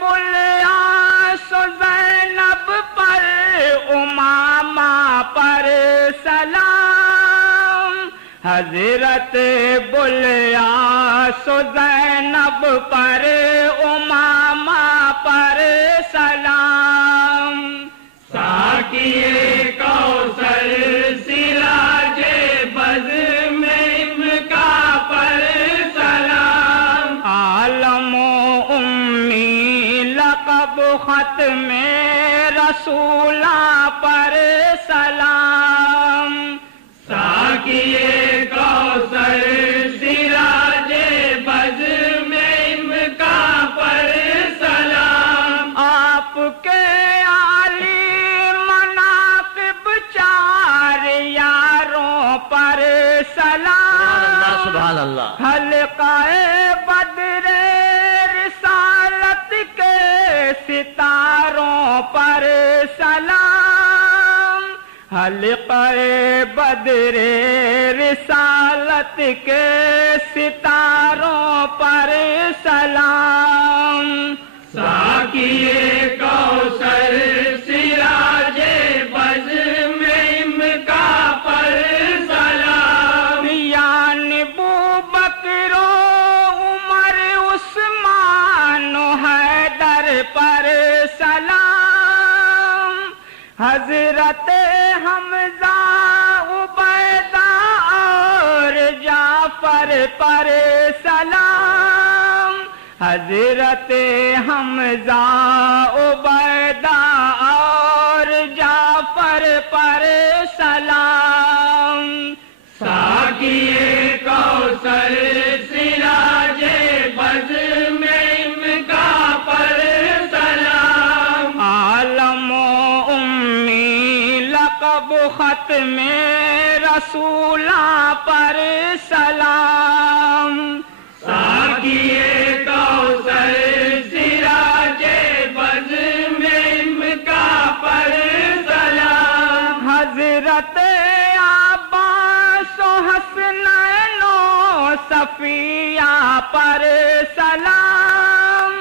بلیاس و زینب پر امامہ پر سلام. حضرت بلیاس و زینب پر امامہ پر سلام. ساقی کوثر سراج بز میں امکا پر سلام. عالم و امی لقب ختم رسولہ پر سلام. ساقی کوثر سراج بز میں امکا پر سلام. آپ کے پر سلام. سبحان اللہ. حلقہ بدر رسالت کے ستاروں پر سلام. حلقہ بدر رسالت کے ستاروں پر سلام. ساقی کوثر سراج حضرت حمزہ عبیدہ اور جعفر پر سلام، حضرت حمزہ عبیدہ اور جعفر پر سلام، ساقیے کوثر سراج بز میں امکا پر سلام، عالم و امی لقب ختم رسولہ پر سلام، ساقیے کوثر سراج بز میں امکا پر سلام، حضرت عباس و حسنین و صفیہ پر سلام،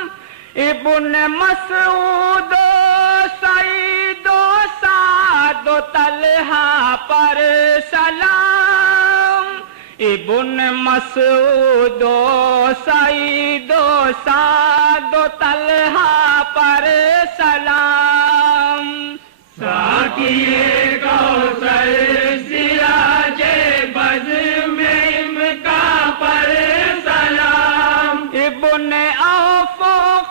ابن مسعود و سعید و سعد و طلحہ پر سلام، ابن مسعود و سعید و سعد و طلحہ پر سلام، ساقیے کوثر سراج بز میں امکا پر سلام، ابن عوف و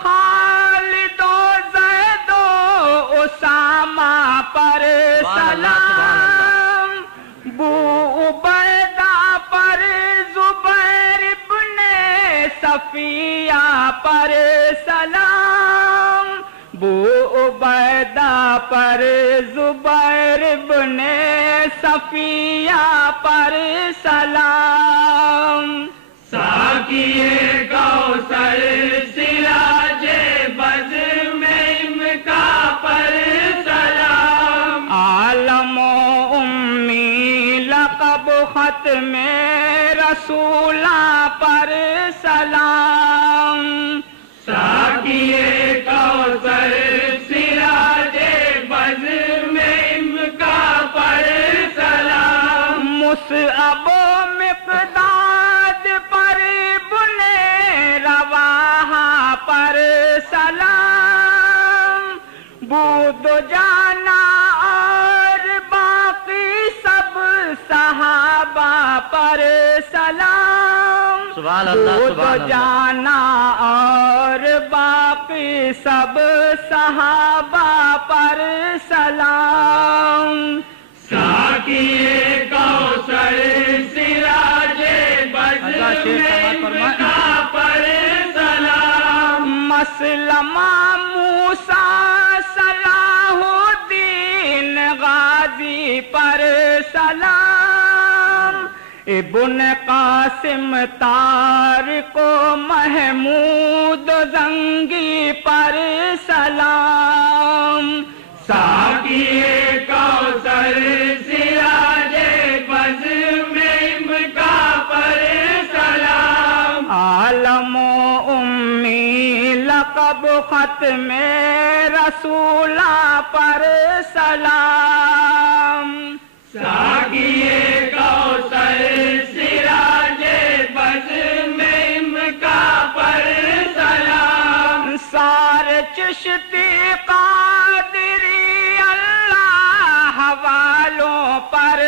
خالد و زید و اسامہ پر سلام، بو عبیدہ پر زبیر ابن صفیہ پر سلام، بو عبیدہ پر زبیر ابن صفیہ پر سلام، ساقیے کوثر سراج بز میں امکا پر سلام، عالم و امی لقب ختم رسولہ پر سلام، ساقیے کوثر سراج بز میں امکا پر سلام، مصعب و مقداد پر ابن رواحہ پر سلام، بود و جانا اور باقی سب صحابہ پر سلام، سبحان اللہ، بود سبحان و اللہ، جانا اور باقی سب صحابہ پر سلام، ساقیے کوثر سراج بز میں امکا پر سلام، مسلمہ موسیٰ صلاح الدین غازی پر سلام، ابن قاسم طارق و محمود زنگی پر سلام، ساقیے کوثر سراج بز میں امکا پر سلام، عالم و امی لقب ختم رسولہ پر سلام، ساقیے کوثر سراج بز میں امکا پر سلام، سارے چشتی قادری اللہ والوں پر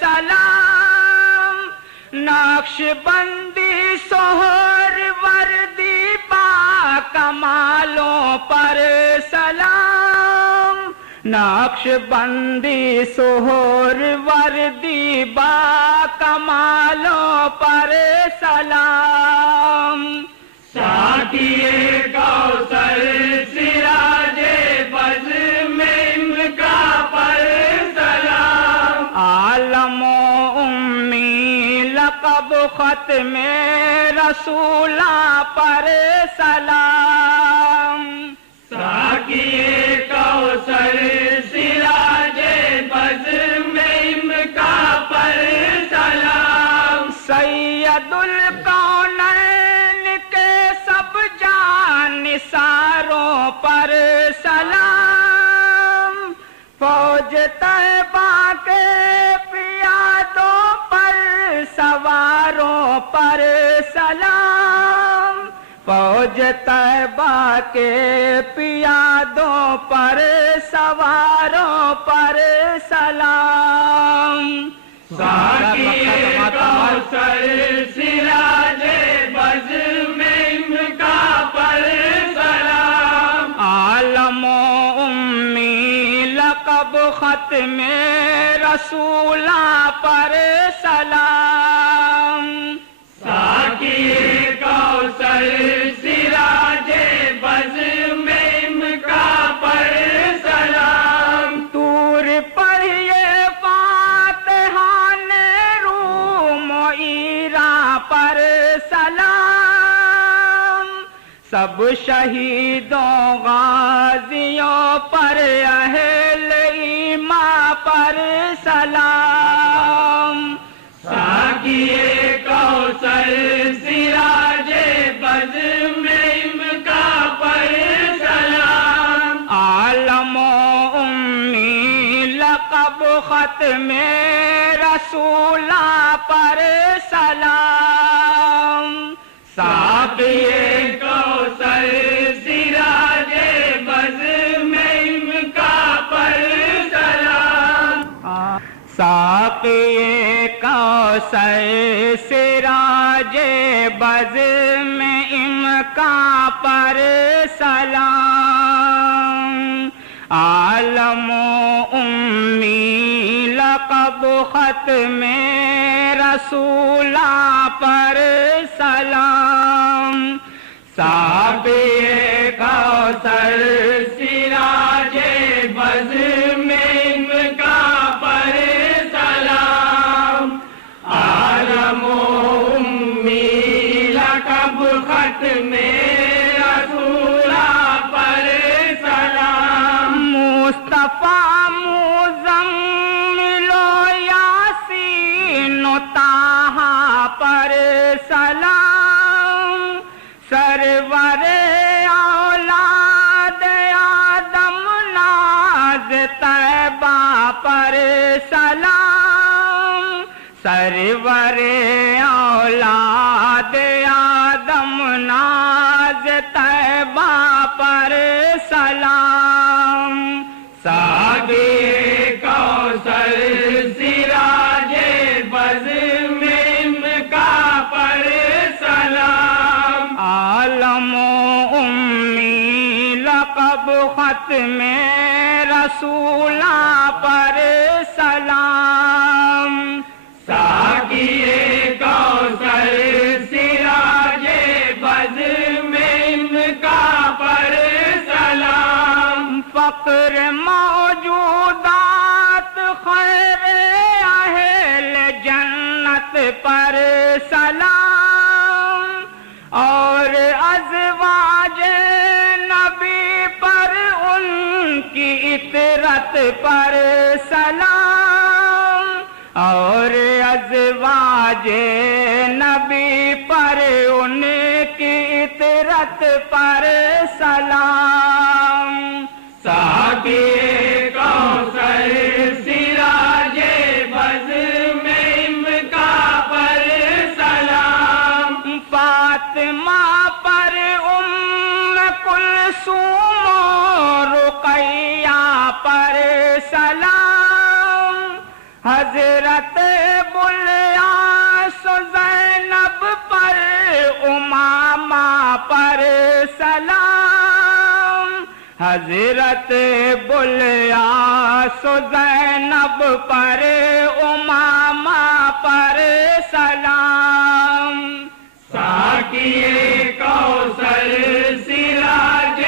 سلام، نقش بندی سہر وردی با کمالوں پر سلام، نقش بندی سہر وردی با کمالوں پر سلام، ساقیے کوثر سراج بز میں امکا پر سلام، عالم و امی لقب ختم رسولہ پر سلام، ساقیے کوثر سراج بز میں امکا پر سلام، سید الکونین کے سب جانثاروں پر سلام، فوج طیبہ کے پیادوں پر سواروں پر سلام، فوج طیبہ کے پیادوں پر سواروں پر سلام ساقی کوثر سراج بز میں ان کا پر سلام عالم و امی لقب ختم رسولہ پر سلام ساقی کوثر سراج بز میں ان کا پر سلام طور پر یہ فاتحان روم و ایران پر سلام سب شہیدوں غازیوں پر اہل ایمان پر سلام ساقی کوثر سراج بز میں ان کا پر سلام عالم و امی لقب ختم رسولہ پر سلام ساقی کوثر سراج بز میں ان کا پر سلام ساقی کوثر سراج بز میں ان کا پر سلام عالم و امی لقب ختم رسولہ پر سلام ساقی کوثر سراج بز میں ان کا پر سلام عالم و امی لقب ختم رسولہ پر سلام مصطفیٰ مزمل و یاسین و طٰہٰ پر سلام سرور اولاد آدم ناز طیبہ پر سلام سرور اولاد آدم ناز طیبہ پر سلام ساقی کوثر سراج بز میں ان کا پر سلام عالم و امی لقب ختم رسولہ پر سلام ساقی کوثر سراج بز میں ان کا پر سلام فقر موجودات خیر اہل جنت پر سلام اور ازواج نبی پر ان کی عطرت پر سلام اور ازواج نبی پر ان کی عطرت پر سلام ساقی کوثر سراج بز میں ان کا پر سلام فاطمہ پر کلثوم و رقیہ پر سلام حضرت بلیاس و زینب پر امامہ پر سلام حضرت بلیاس و زینب پر امامہ پر سلام ساقی کوثر سراج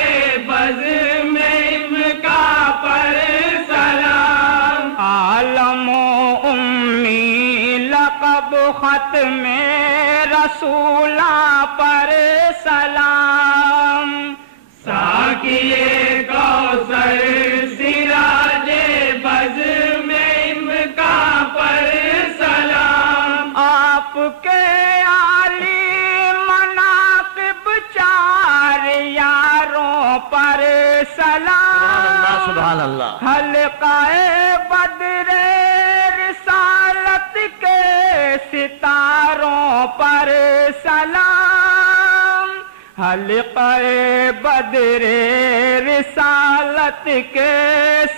بز میں ان کا پر سلام عالم و امی لقب ختم رسولہ پر سلام ساقی کوثر سراج بز میں ان کا پر سلام آپ کے پر سلام سبحان اللہ حلقہ بدر رسالت کے ستاروں پر سلام حلقہ بدر رسالت کے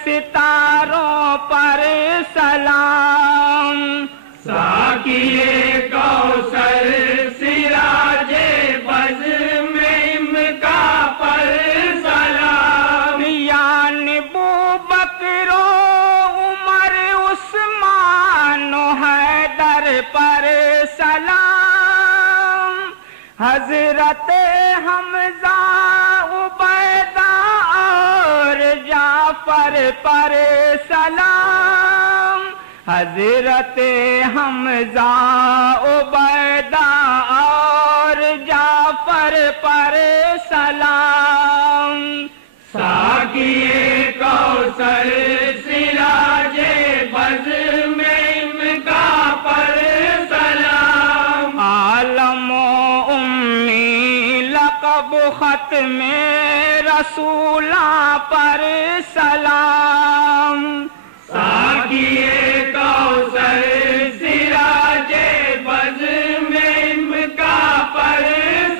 ستاروں پر سلام، ساقیے کوثر سراج بزم امکا پر سلام، یعنی ابوبکر و عمر عثمان و حیدر پر سلام، حضرت حمزہ عبیدہ اور جعفر پر سلام، حضرت حمزہ عبیدہ اور جعفر پر سلام، ساقیے کوثر سراج بزم امکا پر سلام، عالم و امی لقب ختم رسولاں پر سلام، ساقیے کوثر سراج بزم امکا پر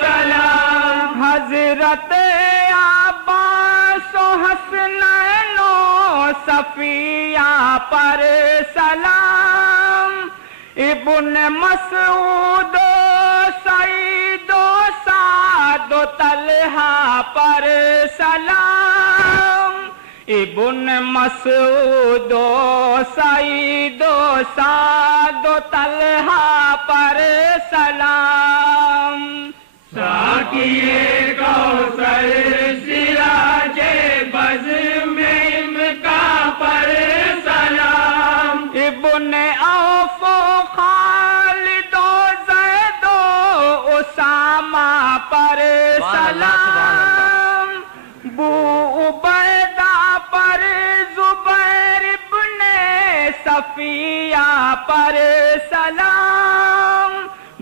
سلام، حضرت عباس و حسنین و صفیہ پر سلام، ابن مسعود و سعید و سعد و طلحہ پر سلام، ابن مسعود و سعید و سعد و طلحہ پر سلام، ساقیے کوثر سراج بزم امکا پر سلام، ابن عوف و خالد و زید و اسامہ پر سلام، بو عبیدہ پر زبیر ابن صفیہ پر سلام،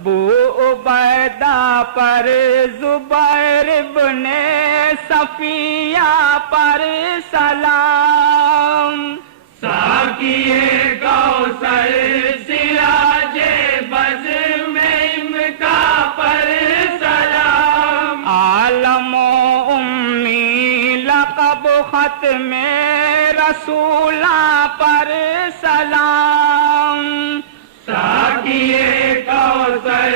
بو عبیدہ پر زبیر ابن صفیہ پر سلام، ساقیے کوثر سراج بزم امکا پر سلام، عالم و امی لقب ختم رسولاں پر سلام، ساقیے کوثر